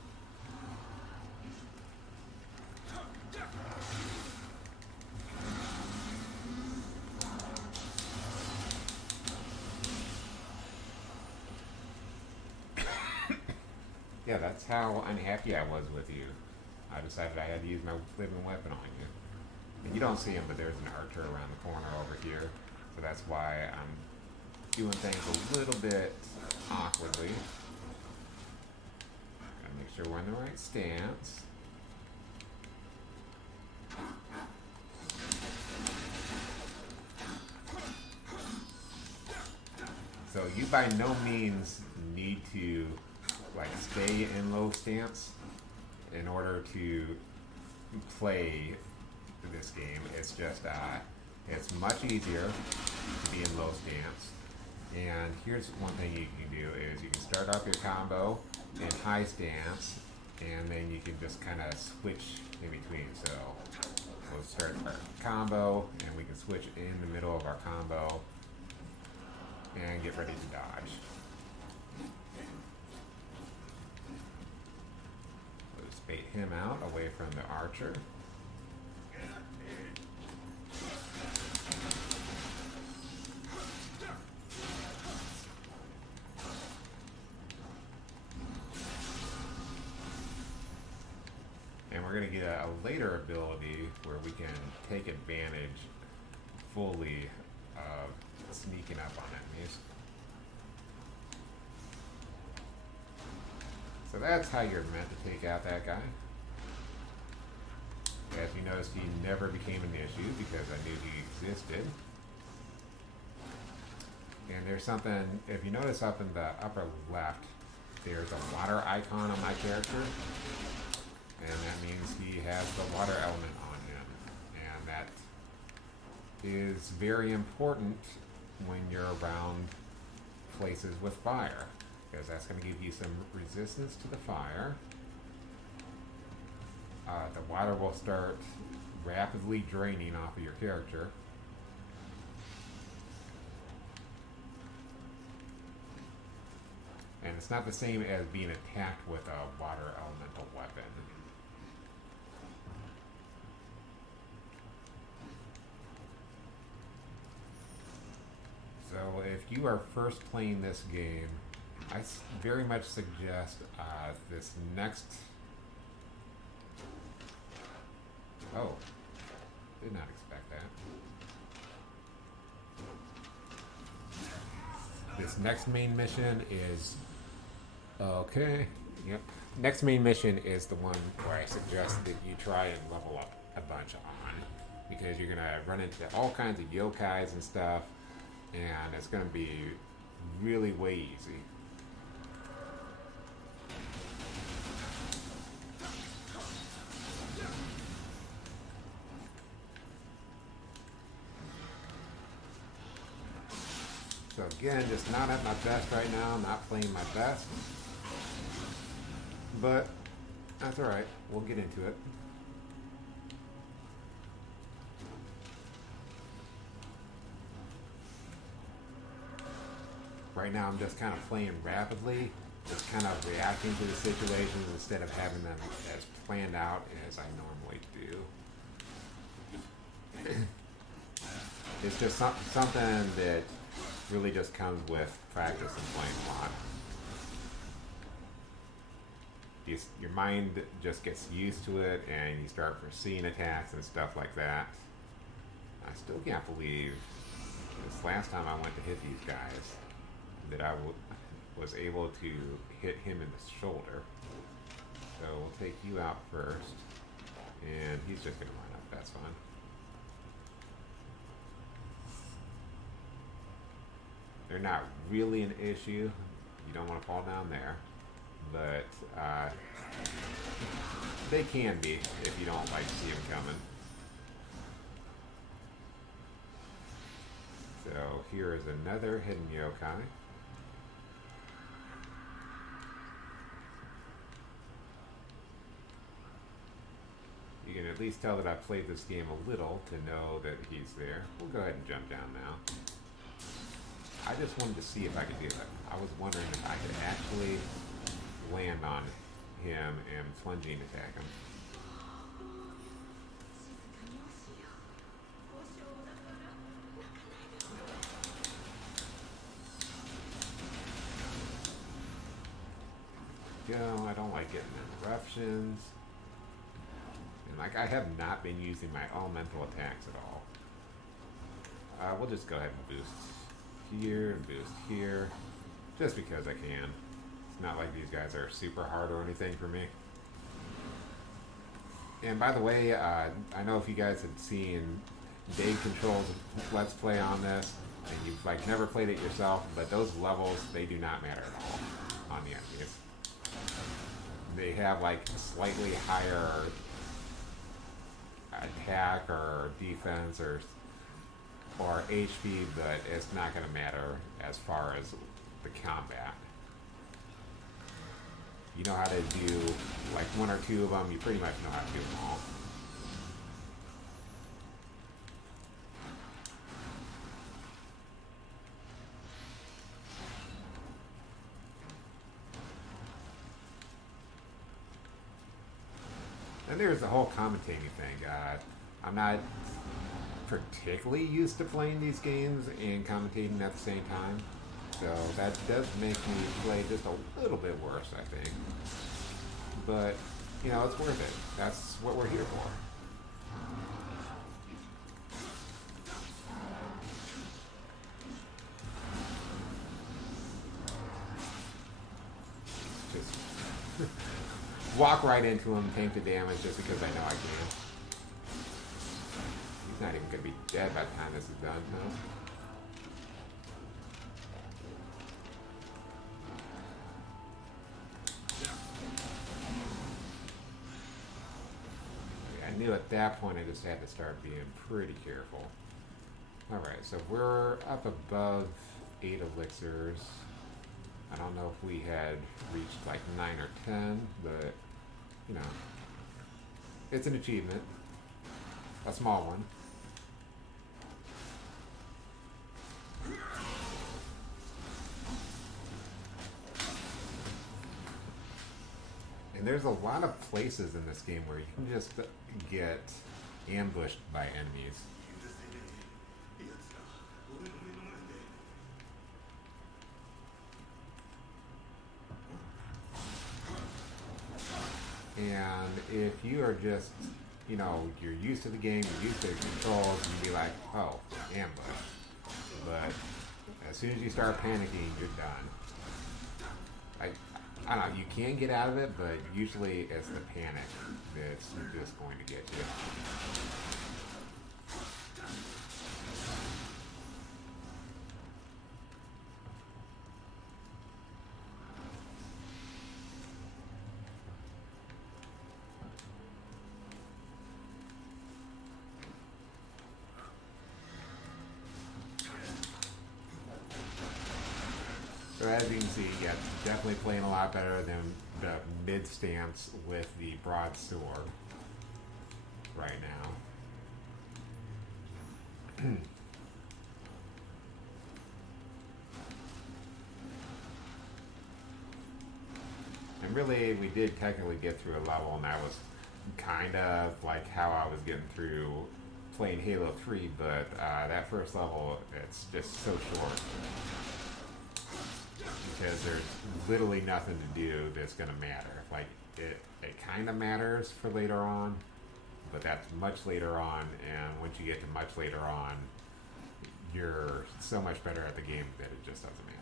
Yeah, that's how unhappy I was with you. I decided I had to use my living weapon on you. And you don't see him, but there's an archer around the corner over here. So that's why I'm doing things a little bit awkwardly. Gotta make sure we're in the right stance. So you by no means need to like stay in low stance in order to play this game. It's just it's much easier to be in low stance. And here's one thing you can do is you can start off your combo in high stance and then you can just kind of switch in between. So we'll start our combo and we can switch in the middle of our combo and get ready to dodge. We'll just bait him out away from the archer. And we're going to get a later ability where we can take advantage fully of sneaking up on enemies. So that's how you're meant to take out that guy. As you noticed, he never became an issue because I knew he existed. And there's something, if you notice up in the upper left, there's a water icon on my character. And that means he has the water element on him. And that is very important when you're around places with fire, because that's going to give you some resistance to the fire. The water will start rapidly draining off of your character. And it's not the same as being attacked with a water elemental weapon. So if you are first playing this game, I very much suggest this next... Oh, did not expect that. This next main mission is... Okay, yep. Next main mission is the one where I suggest that you try and level up a bunch on. because you're gonna run into all kinds of yokais and stuff, and it's gonna be really way easy. So again, just not at my best right now, not playing my best. But that's alright, we'll get into it. Right now I'm just kind of playing rapidly, just kind of reacting to the situations instead of having them as planned out as I normally do. It's just something that really just comes with practice and playing a lot. Your mind just gets used to it and you start foreseeing attacks and stuff like that. I still can't believe this last time I went to hit these guys that I was able to hit him in the shoulder. So we'll take you out first, and he's just gonna run up, that's fine. They're not really an issue. You don't want to fall down there, but they can be if you don't like see them coming. So here is another hidden yokai. You can at least tell that I've played this game a little to know that he's there. We'll go ahead and jump down now. I just wanted to see if I could do it. I was wondering if I could actually land on him and plunging attack him. Go, I don't like getting interruptions. And like I have not been using my elemental attacks at all. We'll just go ahead and boost here and boost here, just because I can. It's not like these guys are super hard or anything for me. And by the way, I know if you guys had seen Dave Control's Let's Play on this, and you've like never played it yourself, but those levels, they do not matter at all on the enemies. They have like slightly higher attack or defense or HP, but it's not going to matter as far as the combat. You know how to do like one or two of them, you pretty much know how to do them all. And there's the whole commentating thing. I'm not particularly used to playing these games and commentating at the same time, so that does make me play just a little bit worse, I think. But, you know, it's worth it. That's what we're here for. Just walk right into him, tank the damage just because I know I can. He's not even going to be dead by the time this is done, no? I knew at that point I just had to start being pretty careful. Alright, so we're up above 8 elixirs. I don't know if we had reached like 9 or 10, but, you know, it's an achievement. A small one. And there's a lot of places in this game where you can just get ambushed by enemies. And if you are just, you know, you're used to the game, you're used to the controls, you'd be like, oh, ambush. But as soon as you start panicking, you're done. I don't know, you can get out of it, but usually it's the panic that's just going to get you. as you can see, yeah, definitely playing a lot better than the mid stance with the broadsword right now. And really, we did technically get through a level, and that was kind of like how I was getting through playing Halo 3, but that first level, it's just so short. Because there's literally nothing to do that's going to matter. Like, it kind of matters for later on, but that's much later on, and once you get to much later on, you're so much better at the game that it just doesn't matter.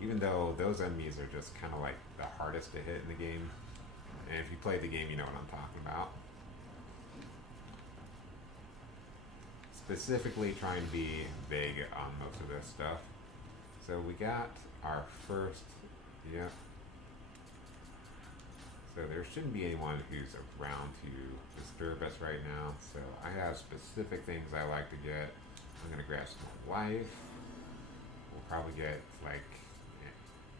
Even though those enemies are just kind of like the hardest to hit in the game. And if you play the game, you know what I'm talking about. Specifically trying to be vague on most of this stuff. So we got our first, yeah. So there shouldn't be anyone who's around to disturb us right now. So I have specific things I like to get. I'm gonna grab some more life. We'll probably get like,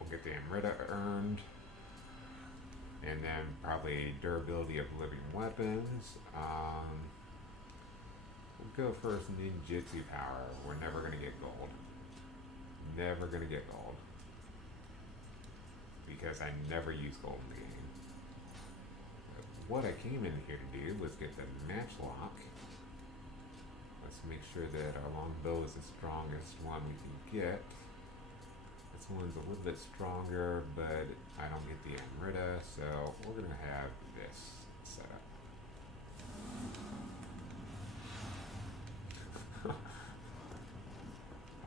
we'll get the Amrita earned. And then probably durability of living weapons. We'll go first ninjutsu power. We're never gonna get gold. Never gonna get gold. Because I never use gold in the game. What I came in here to do was get the matchlock. Let's make sure that our longbow is the strongest one we can get. This one's a little bit stronger, but I don't get the Amrita, so we're gonna have this set up.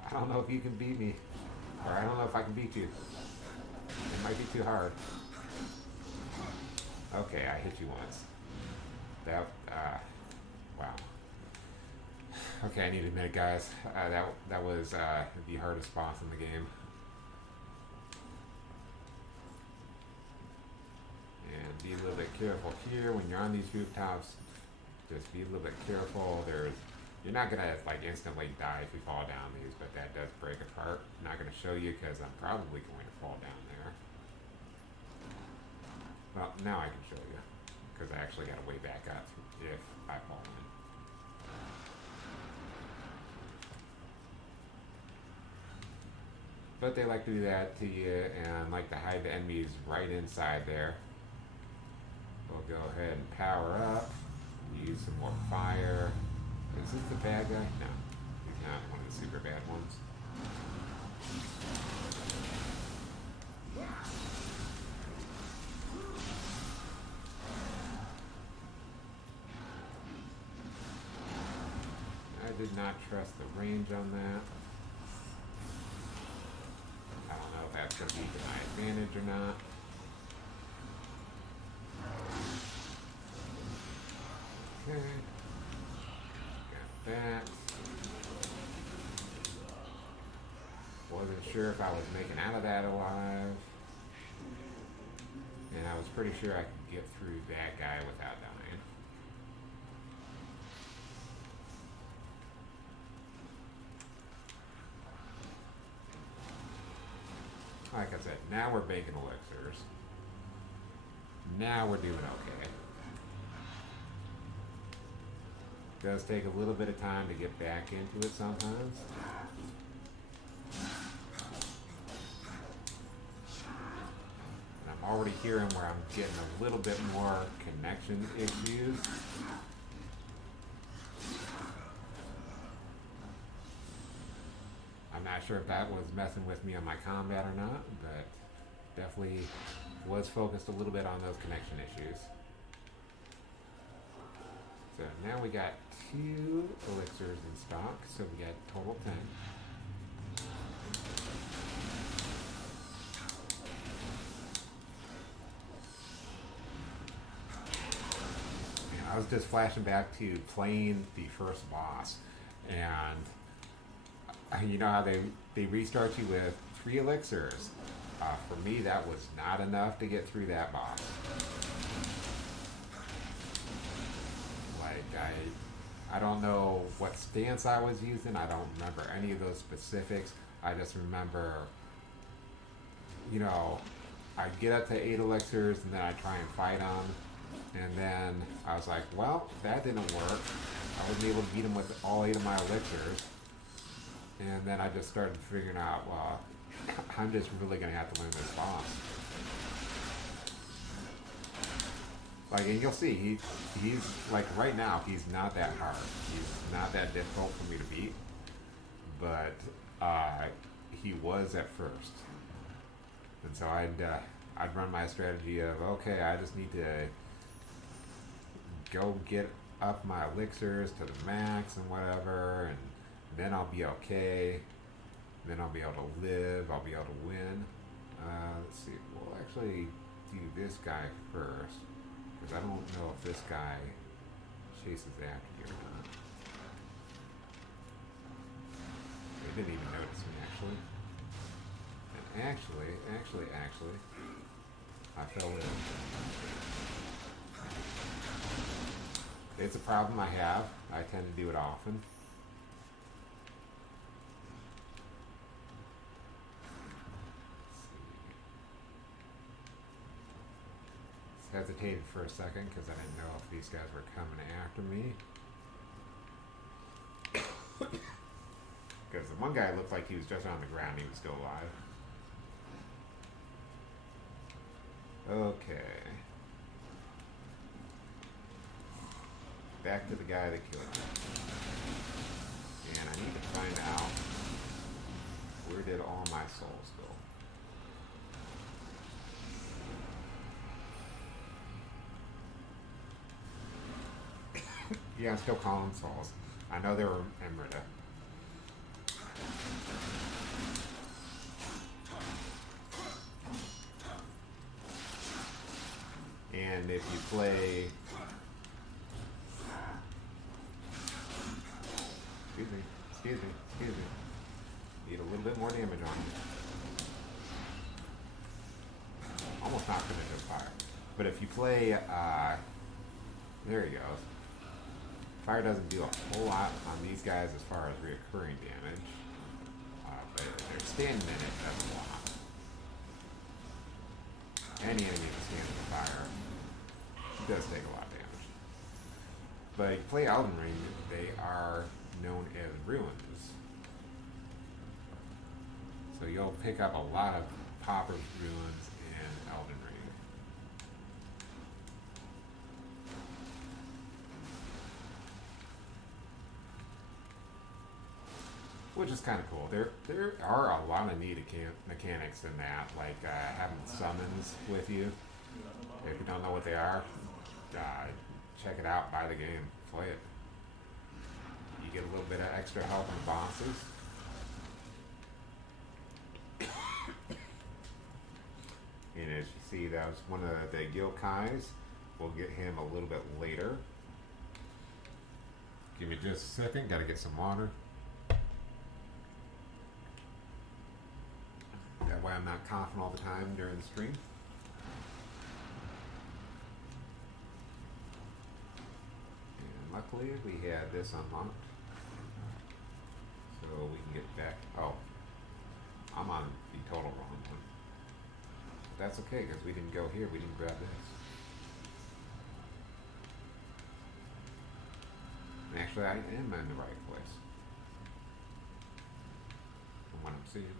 I don't know if you can beat me, or I don't know if I can beat you. It might be too hard. Okay, I hit you once. That, wow. Okay, I need to admit, guys, that was the hardest boss in the game. And be a little bit careful here when you're on these rooftops. Just be a little bit careful. You're not gonna like instantly die if you fall down these, but that does break apart. I'm not gonna show you because I'm probably going to fall down there. Well, now I can show you because I actually got a way back up if I fall in. But they like to do that to you and like to hide the enemies right inside there. We'll go ahead and power up, use some more fire. Is this the bad guy? No, he's not one of the super bad ones. I did not trust the range on that. I don't know if that's going to be to my advantage or not. Okay. Got that. Wasn't sure if I was making out of that alive. And I was pretty sure I could get through that guy without dying. Like I said, now we're baking elixirs. Now we're doing okay. Does take a little bit of time to get back into it sometimes. And I'm already hearing where I'm getting a little bit more connection issues. I'm not sure if that was messing with me on my combat or not, but definitely was focused a little bit on those connection issues. So now we got 2 elixirs in stock, so we got total 10. And I was just flashing back to playing the first boss, and you know how they restart you with 3 elixirs. For me, that was not enough to get through that boss. Like I don't know what stance I was using. I don't remember any of those specifics. I just remember, you know, I get up to 8 elixirs and then I try and fight them. And then I was like, well, that didn't work. I wasn't able to beat him with all 8 of my elixirs. And then I just started figuring out, well, I'm just really going to have to learn this boss. Like, and you'll see, he's, like, right now, he's not that hard. He's not that difficult for me to beat. But he was at first. And so I'd run my strategy of, okay, I just need to go get up my elixirs to the max and whatever, and then I'll be okay. Then I'll be able to live. I'll be able to win. Let's see. We'll actually do this guy first, because I don't know if this guy chases after you or not. They didn't even notice me, actually. And actually, I fell in. It's a problem I have. I tend to do it often. Hesitated for a second because I didn't know if these guys were coming after me. Because the one guy looked like he was just on the ground, he was still alive. Okay. Back to the guy that killed me. And I need to find out, where did all my souls go? Yeah, I'm still calling them souls. I know they were Emerita. And if you play... Excuse me. Need a little bit more damage on you. Almost knocked him into fire. But if you play, there he goes. Fire doesn't do a whole lot on these guys as far as reoccurring damage. But they're standing in it, does a lot. Any enemy that stands in fire does take a lot of damage. But if you play Elden Ring, they are known as ruins. So you'll pick up a lot of Pauper's ruins in Elden Ring. Which is kind of cool. There are a lot of neat mechanics in that, like having summons with you. If you don't know what they are, check it out, buy the game, play it. You get a little bit of extra help on bosses. And as you see, that was one of the Yokais. We'll get him a little bit later. Give me just a second, gotta get some water. That way I'm not coughing all the time during the stream. And luckily we had this unlocked. So we can get back. Oh, I'm on the total wrong one. But that's okay because we didn't go here, we didn't grab this. And actually I am in the right place. From what I'm seeing.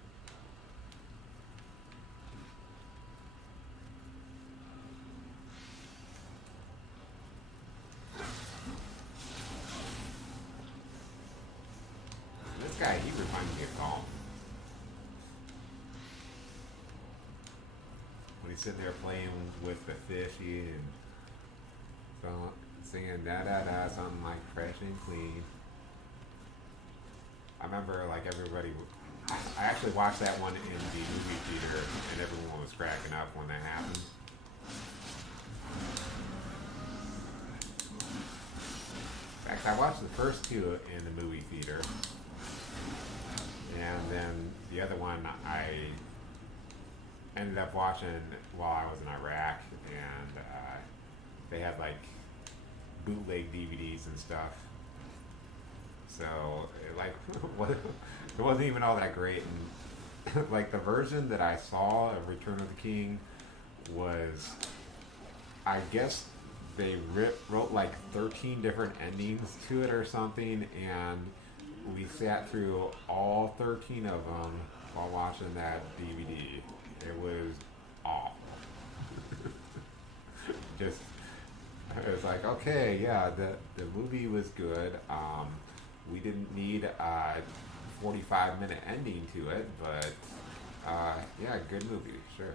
This guy, he reminds me of Golem. When he's sitting there playing with the fishy and singing da da da, something like fresh and clean. I remember like everybody, I actually watched that one in the movie theater and everyone was cracking up when that happened. In fact, I watched the first two in the movie theater. And then the other one I ended up watching while I was in Iraq, and they had like bootleg DVDs and stuff. So like it wasn't even all that great. And like the version that I saw of Return of the King was, I guess they wrote like 13 different endings to it or something, and we sat through all 13 of them while watching that DVD. It was awful. Just, it was like, okay, yeah, the movie was good. We didn't need a 45-minute ending to it, but yeah, good movie, sure.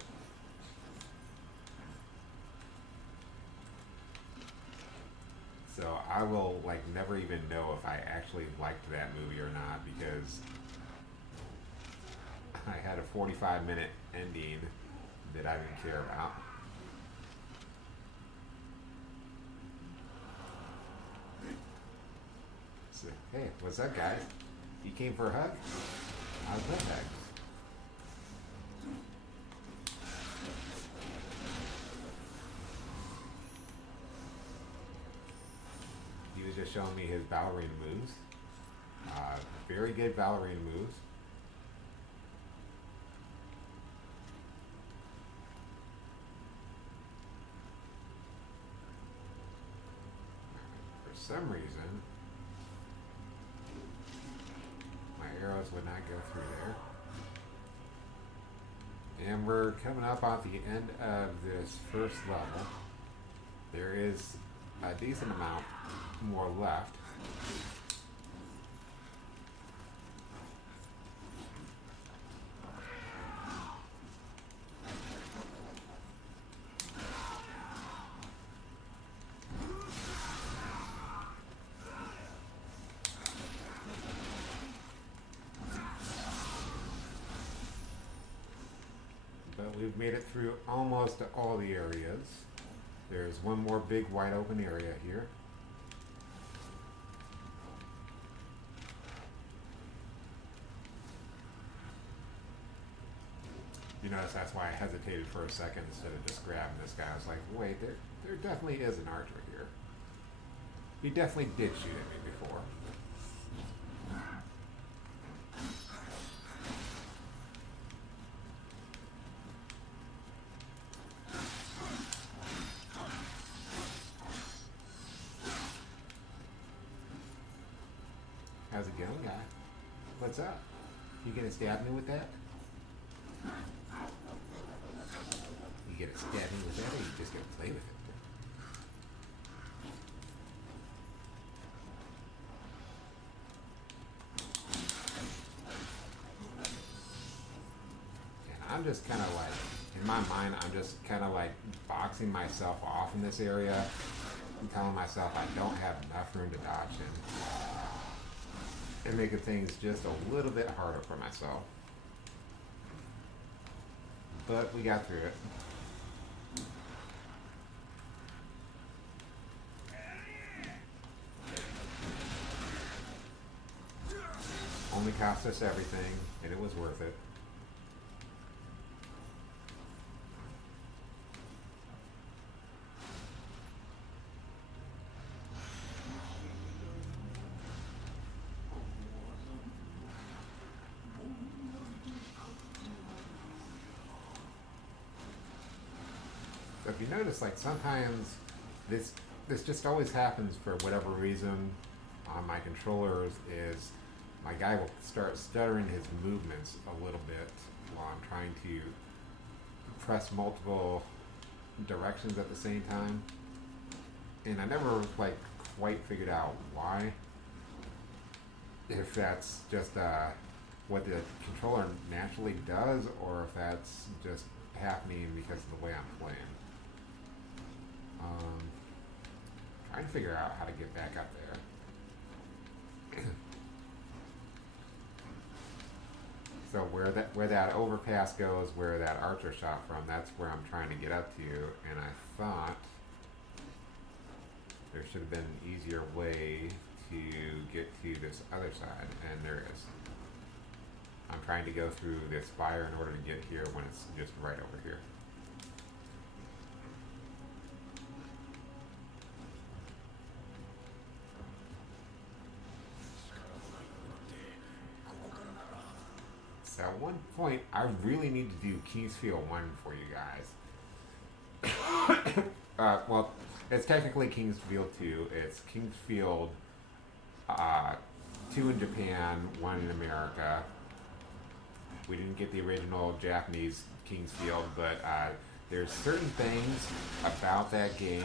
So I will like never even know if I actually liked that movie or not, because I had a 45-minute ending that I didn't care about. So, hey, what's up, guys? You came for a hug? How's that hug? He was just showing me his ballerina moves. Very good ballerina moves. For some reason, my arrows would not go through there. And we're coming up on the end of this first level. There is a decent amount more left. But we've made it through almost all the areas. There's one more big wide open area here. You notice that's why I hesitated for a second instead of just grabbing this guy. I was like, wait, there definitely is an archer here. He definitely did shoot at me before. How's it going, guy? What's up? You gonna stab me with that? You gonna stab me with that, or you just gonna play with it? And I'm just kind of like, in my mind, I'm just kind of like boxing myself off in this area and telling myself I don't have enough room to dodge in, and making things just a little bit harder for myself. But we got through it. Only cost us everything, and it was worth it. So if you notice, like sometimes this just always happens for whatever reason on my controllers, is my guy will start stuttering his movements a little bit while I'm trying to press multiple directions at the same time. And I never like quite figured out why. If that's just what the controller naturally does, or if that's just happening because of the way I'm playing. Trying to figure out how to get back up there. So where that overpass goes, where that archer shot from, that's where I'm trying to get up to, and I thought there should have been an easier way to get to this other side, and there is. I'm trying to go through this fire in order to get here when it's just right over here. at one point, I really need to do Kingsfield 1 for you guys. Well, it's technically Kingsfield 2. It's Kingsfield 2 in Japan, 1 in America. We didn't get the original Japanese Kingsfield, but there's certain things about that game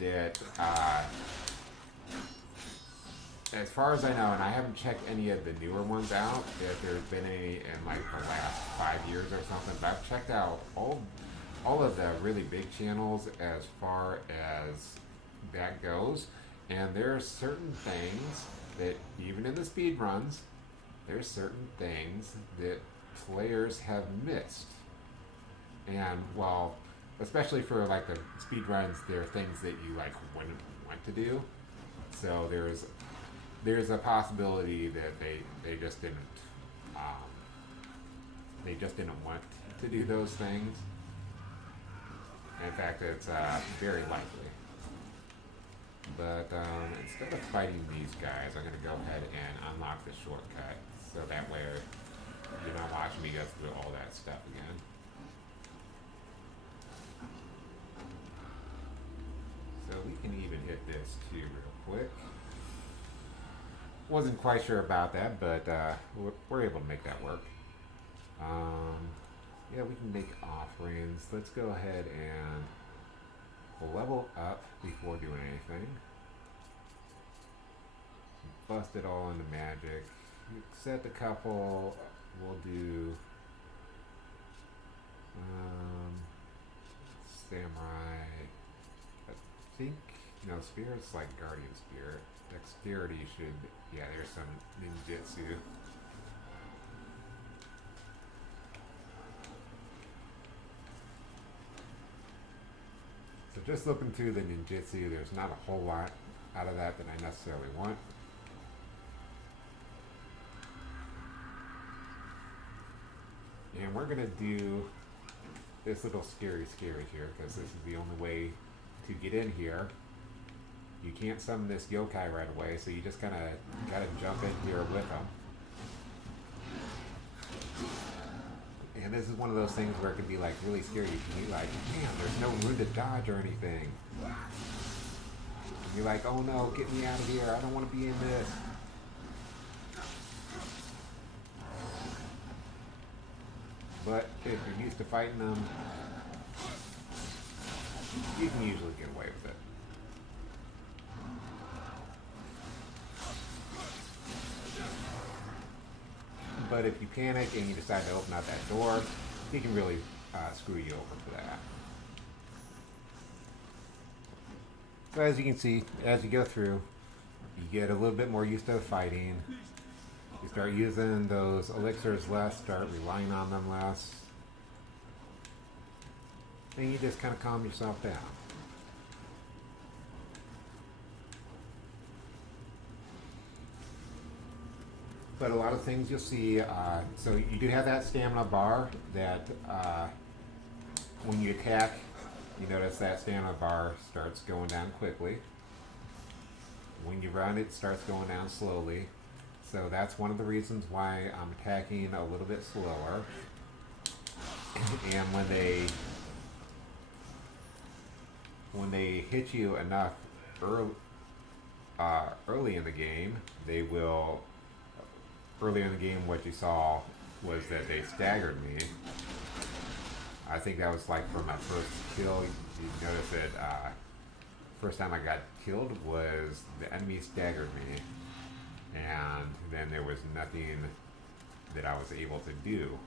that, as far as I know, and I haven't checked any of the newer ones out, if there's been any in like the last 5 years or something, but I've checked out all of the really big channels as far as that goes, and there are certain things that, even in the speed runs, there's certain things that players have missed. And, well, especially for like the speed runs, there are things that you like wouldn't want to do. So there's a possibility that they just didn't want to do those things. In fact, it's very likely. But instead of fighting these guys, I'm going to go ahead and unlock the shortcut, so that way you're not watching me go through all that stuff again. So we can even hit this too real quick. Wasn't quite sure about that, but we're able to make that work. Yeah, we can make offerings. Let's go ahead and level up before doing anything. Bust it all into magic. Accept a couple. We'll do samurai. I think spirit's like guardian spirit. Dexterity should, yeah, there's some ninjutsu. So just looking through the ninjutsu, there's not a whole lot out of that I necessarily want. And we're going to do this little scary here, because this is the only way to get in here. You can't summon this yokai right away, so you just kind of got to jump in here with them. And this is one of those things where it can be like really scary. You can be like, man, there's no room to dodge or anything. And you're like, oh no, get me out of here. I don't want to be in this. But if you're used to fighting them, you can usually get away with it. But if you panic and you decide to open out that door, he can really screw you over for that. So as you can see, as you go through, you get a little bit more used to fighting. You start using those elixirs less, start relying on them less. And you just kind of calm yourself down. But a lot of things you'll see, so you do have that stamina bar that when you attack, you notice that stamina bar starts going down quickly. When you run, it starts going down slowly. So that's one of the reasons why I'm attacking a little bit slower. And when they hit you enough early in the game, they will. Earlier in the game, what you saw was that they staggered me. I think that was like for my first kill. You notice that first time I got killed was the enemy staggered me, and then there was nothing that I was able to do,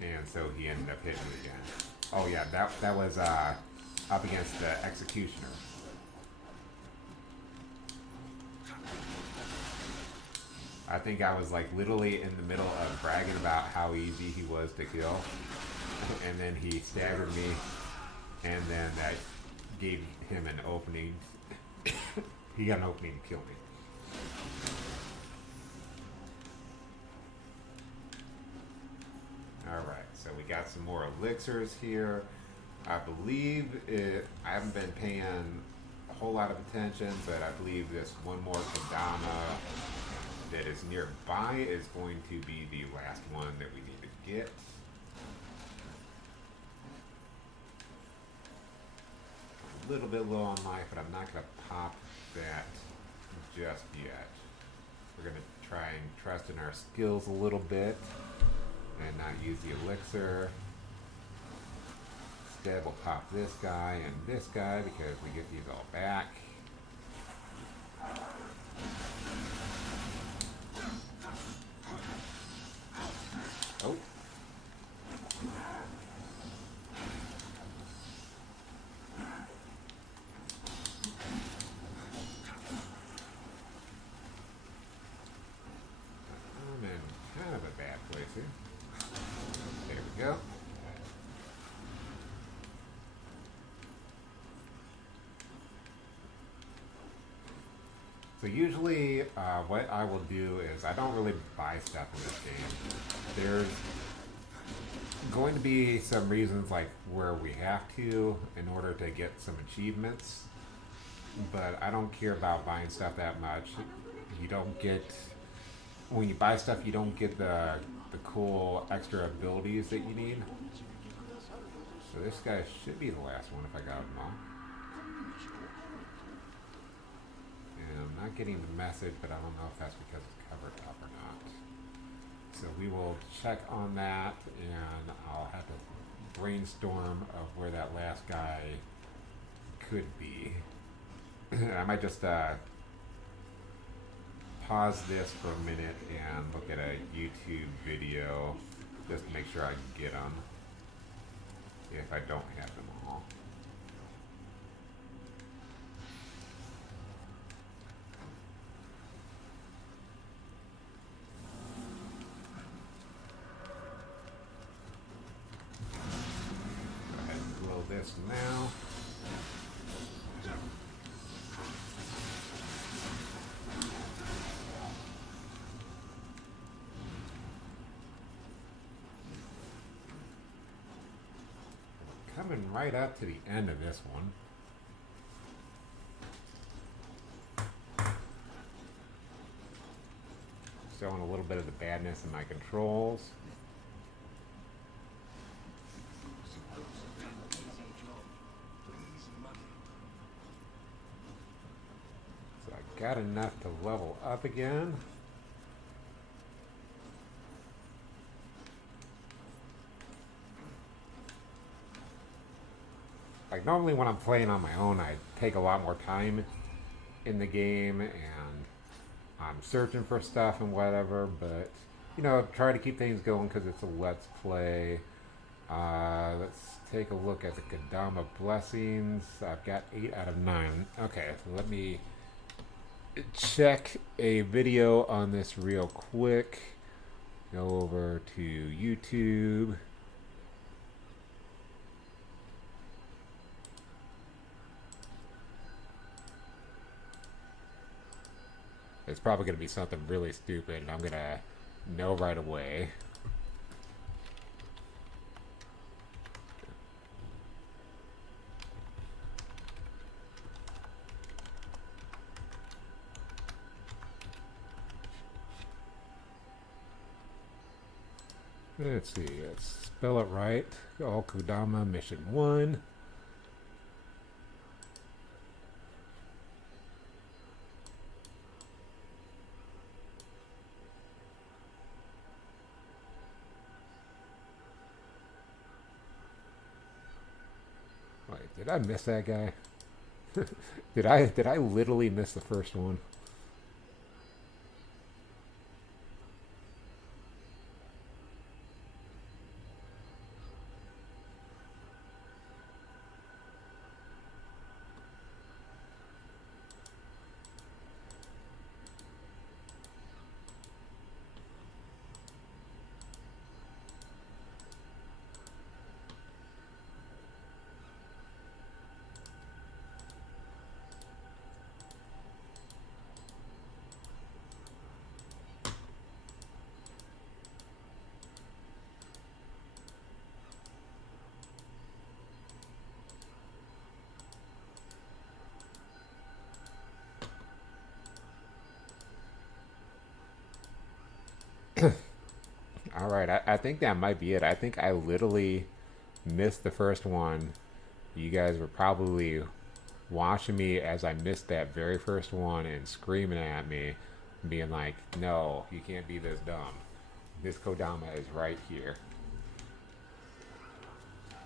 and so he ended up hitting me again. Oh yeah, that was up against the executioner. I think I was like literally in the middle of bragging about how easy he was to kill, and then he staggered me, and then that gave him an opening. He got an opening to kill me. Alright, so we got some more elixirs here. I believe I haven't been paying a whole lot of attention, but I believe this one more Kadama that is nearby is going to be the last one that we need to get. A little bit low on life, but I'm not going to pop that just yet. We're going to try and trust in our skills a little bit and not use the elixir. Instead, we'll pop this guy and this guy because we get these all back. Oh. I'm in kind of a bad place here. There we go. So usually what I will do is I don't really buy stuff in this game. There's going to be some reasons like where we have to in order to get some achievements, but I don't care about buying stuff that much. You don't get, when you buy stuff, you don't get the cool extra abilities that you need. So this guy should be the last one if I got them all. And I'm not getting the message, but I don't know if that's because it's covered up or not. So we will check on that, and I'll have to brainstorm of where that last guy could be. I might just pause this for a minute and look at a YouTube video just to make sure I can get them if I don't have them all. Go ahead and blow this now. Coming right up to the end of this one. Showing a little bit of the badness in my controls. So I got enough to level up again. Like normally when I'm playing on my own, I take a lot more time in the game and I'm searching for stuff and whatever, but you know, try to keep things going because it's a let's play. Let's take a look at the Kodama blessings. I've got 8 out of 9. Okay, so let me check a video on this real quick. Go over to YouTube. It's probably going to be something really stupid, and I'm going to know right away. Let's see, let's spell it right. All Kodama Mission 1. Wait, did I miss that guy? Did I literally miss the first one? All right, I think that might be it. I think I literally missed the first one. You guys were probably watching me as I missed that very first one and screaming at me, being like, no, you can't be this dumb. This Kodama is right here.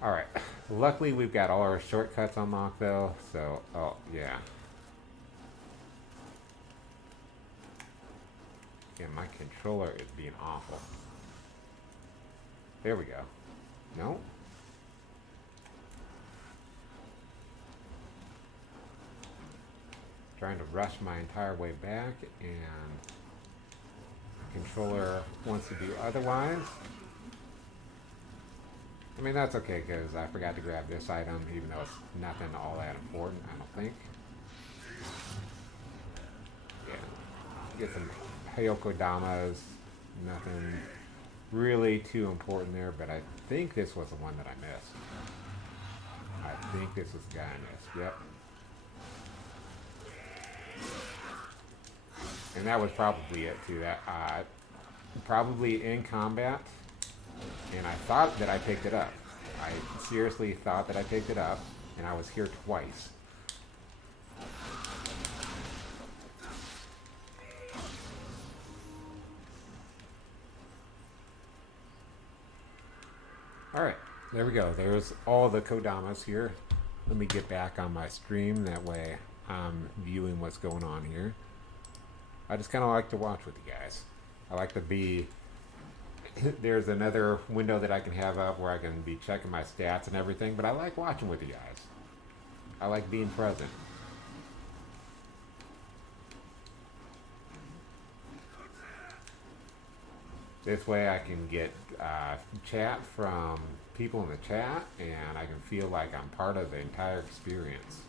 Alright, luckily we've got all our shortcuts unlocked though, so, oh, yeah. Yeah, my controller is being awful. There we go. No? Trying to rush my entire way back, and controller wants to do otherwise. I mean, that's okay, because I forgot to grab this item, even though it's nothing all that important, I don't think. Yeah. Get some Kodamas. Nothing really too important there, but I think this was the one that I missed. I think this is the guy I missed. Yep. And that was probably it too. That probably in combat, and I thought that I picked it up. I seriously thought that I picked it up, and I was here twice. All right, there we go. There's all the Kodamas here. Let me get back on my stream. That way I'm viewing what's going on here. I just kind of like to watch with you guys. I like to be... There's another window that I can have up where I can be checking my stats and everything, but I like watching with you guys. I like being present. This way I can get chat from people in the chat, and I can feel like I'm part of the entire experience.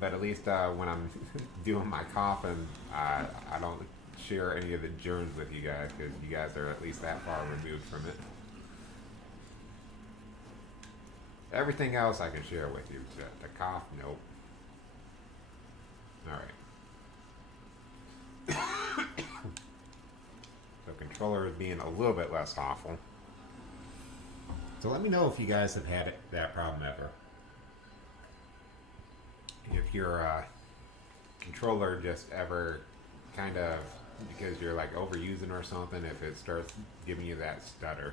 But at least when I'm doing my coughing, I don't share any of the germs with you guys, because you guys are at least that far removed from it. Everything else I can share with you. The cough, nope. Alright. So controller is being a little bit less awful. So let me know if you guys have had that problem ever. If your controller just ever kind of, because you're like overusing or something, if it starts giving you that stutter.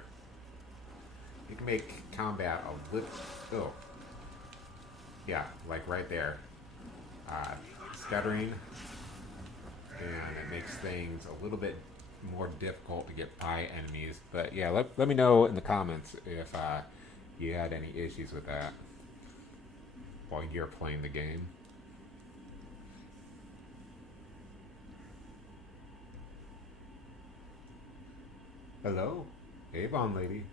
You can make combat a little, oh, yeah, like right there, stuttering, and it makes things a little bit more difficult to get by enemies. But yeah, let me know in the comments if you had any issues with that while you're playing the game. Hello, Avon lady.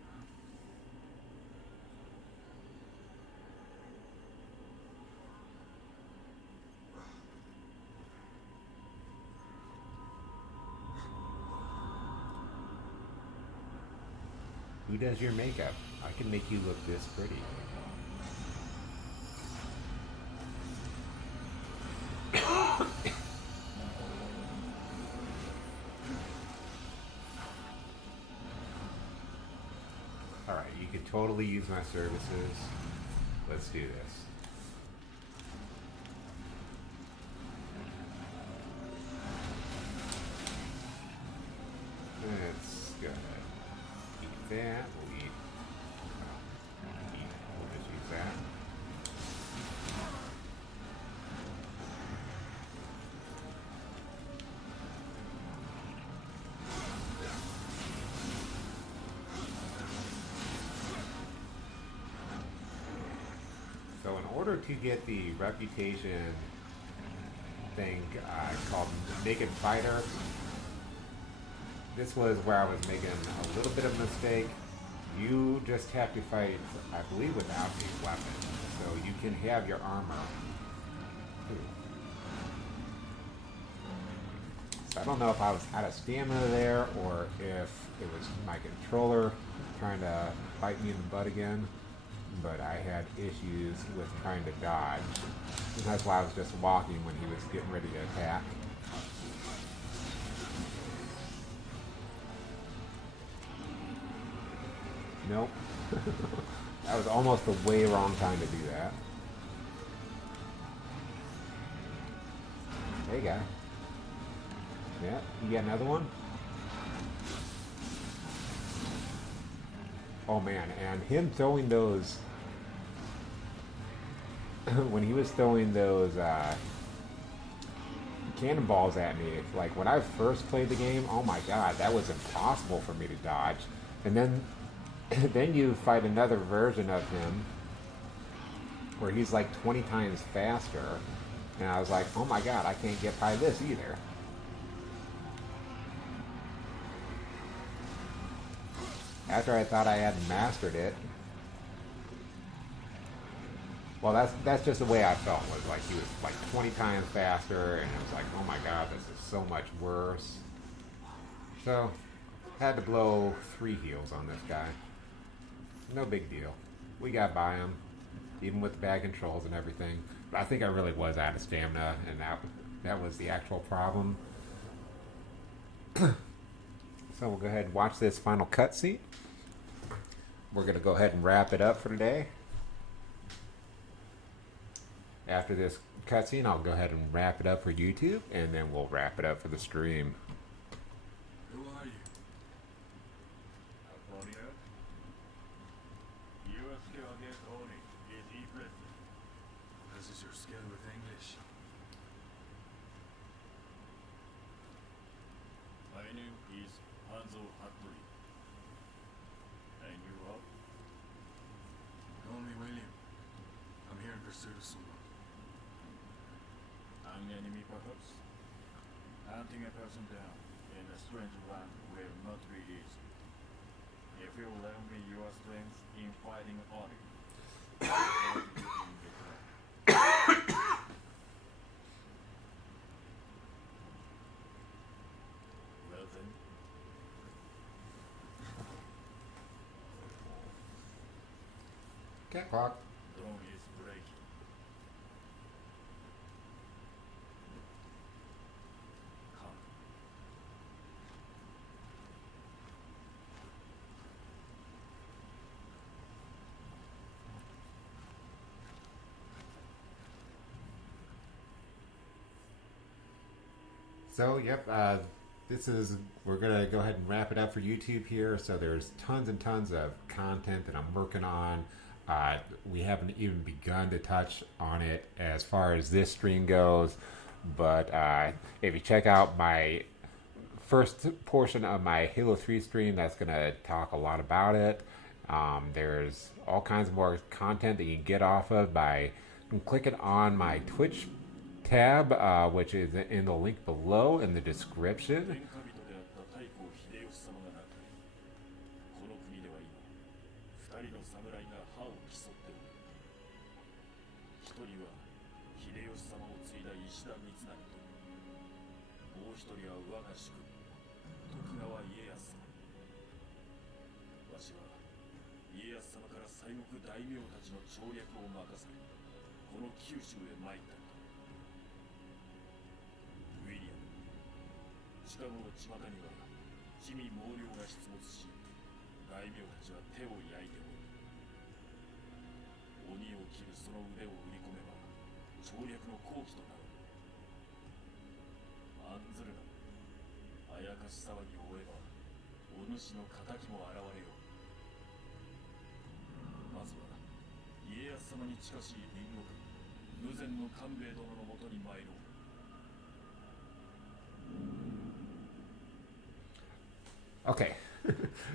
Who does your makeup? I can make you look this pretty. Alright, you can totally use my services. Let's do this. Let's go ahead. Eat that. We'll eat. We'll just use that. So in order to get the reputation thing called Naked Fighter, this was where I was making a little bit of a mistake. You just have to fight, I believe, without a weapon. So you can have your armor. So I don't know if I was out of stamina there, or if it was my controller trying to bite me in the butt again. but I had issues with trying to dodge. And that's why I was just walking when he was getting ready to attack. Nope. That was almost the way wrong time to do that. There you go. Yeah, you got another one? Oh man, and him throwing those when he was throwing those cannonballs at me, like when I first played the game, oh my god, that was impossible for me to dodge. And then then you fight another version of him where he's like 20 times faster, and I was like, oh my god, I can't get by this either. After I thought I had mastered it. Well, that's just the way I felt. Was like he was like 20 times faster, and it was like, oh my god, this is so much worse. So, had to blow 3 heals on this guy. No big deal. We got by him, even with the bad controls and everything. But I think I really was out of stamina, and that was the actual problem. So we'll go ahead and watch this final cutscene. We're going to go ahead and wrap it up for today. After this cutscene, I'll go ahead and wrap it up for YouTube, and then we'll wrap it up for the stream. Who are you? Apollo? Your skill against Oni is impressive. This is your skill with English. My name is Hanzo Hattori. And you are? Call me William. I'm here in pursuit of someone. An enemy, perhaps? Hunting a person down in a strange land will not be easy. If you lend me your strength in fighting Oni, well then. Cat clock. Dawn is breaking. Come. So, yep, we're going to go ahead and wrap it up for YouTube here. So there's tons and tons of content that I'm working on. We haven't even begun to touch on it as far as this stream goes. But if you check out my first portion of my Halo 3 stream, that's going to talk a lot about it. There's all kinds of more content that you can get off of by clicking on my Twitch tab, which is in the link below in the description. Okay,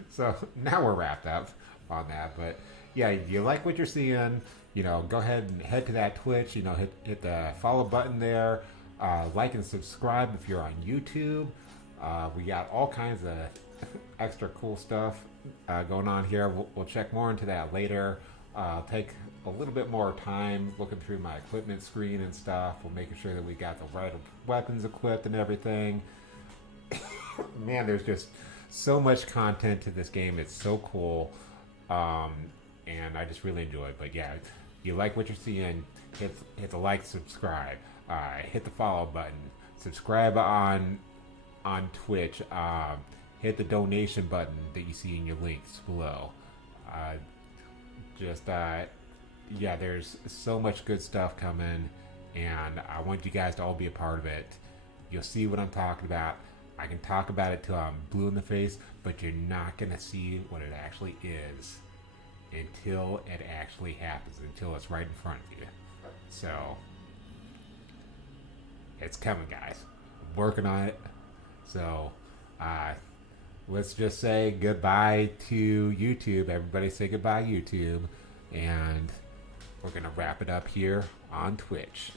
so now we're wrapped up on that, but yeah, you like what you're seeing, go ahead and head to that Twitch, hit the follow button there, like and subscribe if you're on YouTube. We got all kinds of extra cool stuff going on here. We'll check more into that later. Take a little bit more time looking through my equipment screen and stuff. We're making sure that we got the right weapons equipped and everything. Man, there's just so much content to this game. It's so cool. and I just really enjoy it. But yeah, if you like what you're seeing, hit the like, subscribe, hit the follow button, subscribe on Twitch, hit the donation button that you see in your links below. Yeah, there's so much good stuff coming, and I want you guys to all be a part of it. You'll see what I'm talking about. I can talk about it till I'm blue in the face, but you're not gonna see what it actually is until it actually happens, until it's right in front of you. So it's coming, guys. I'm working on it. So let's just say goodbye to YouTube. Everybody say goodbye, YouTube. And we're going to wrap it up here on Twitch.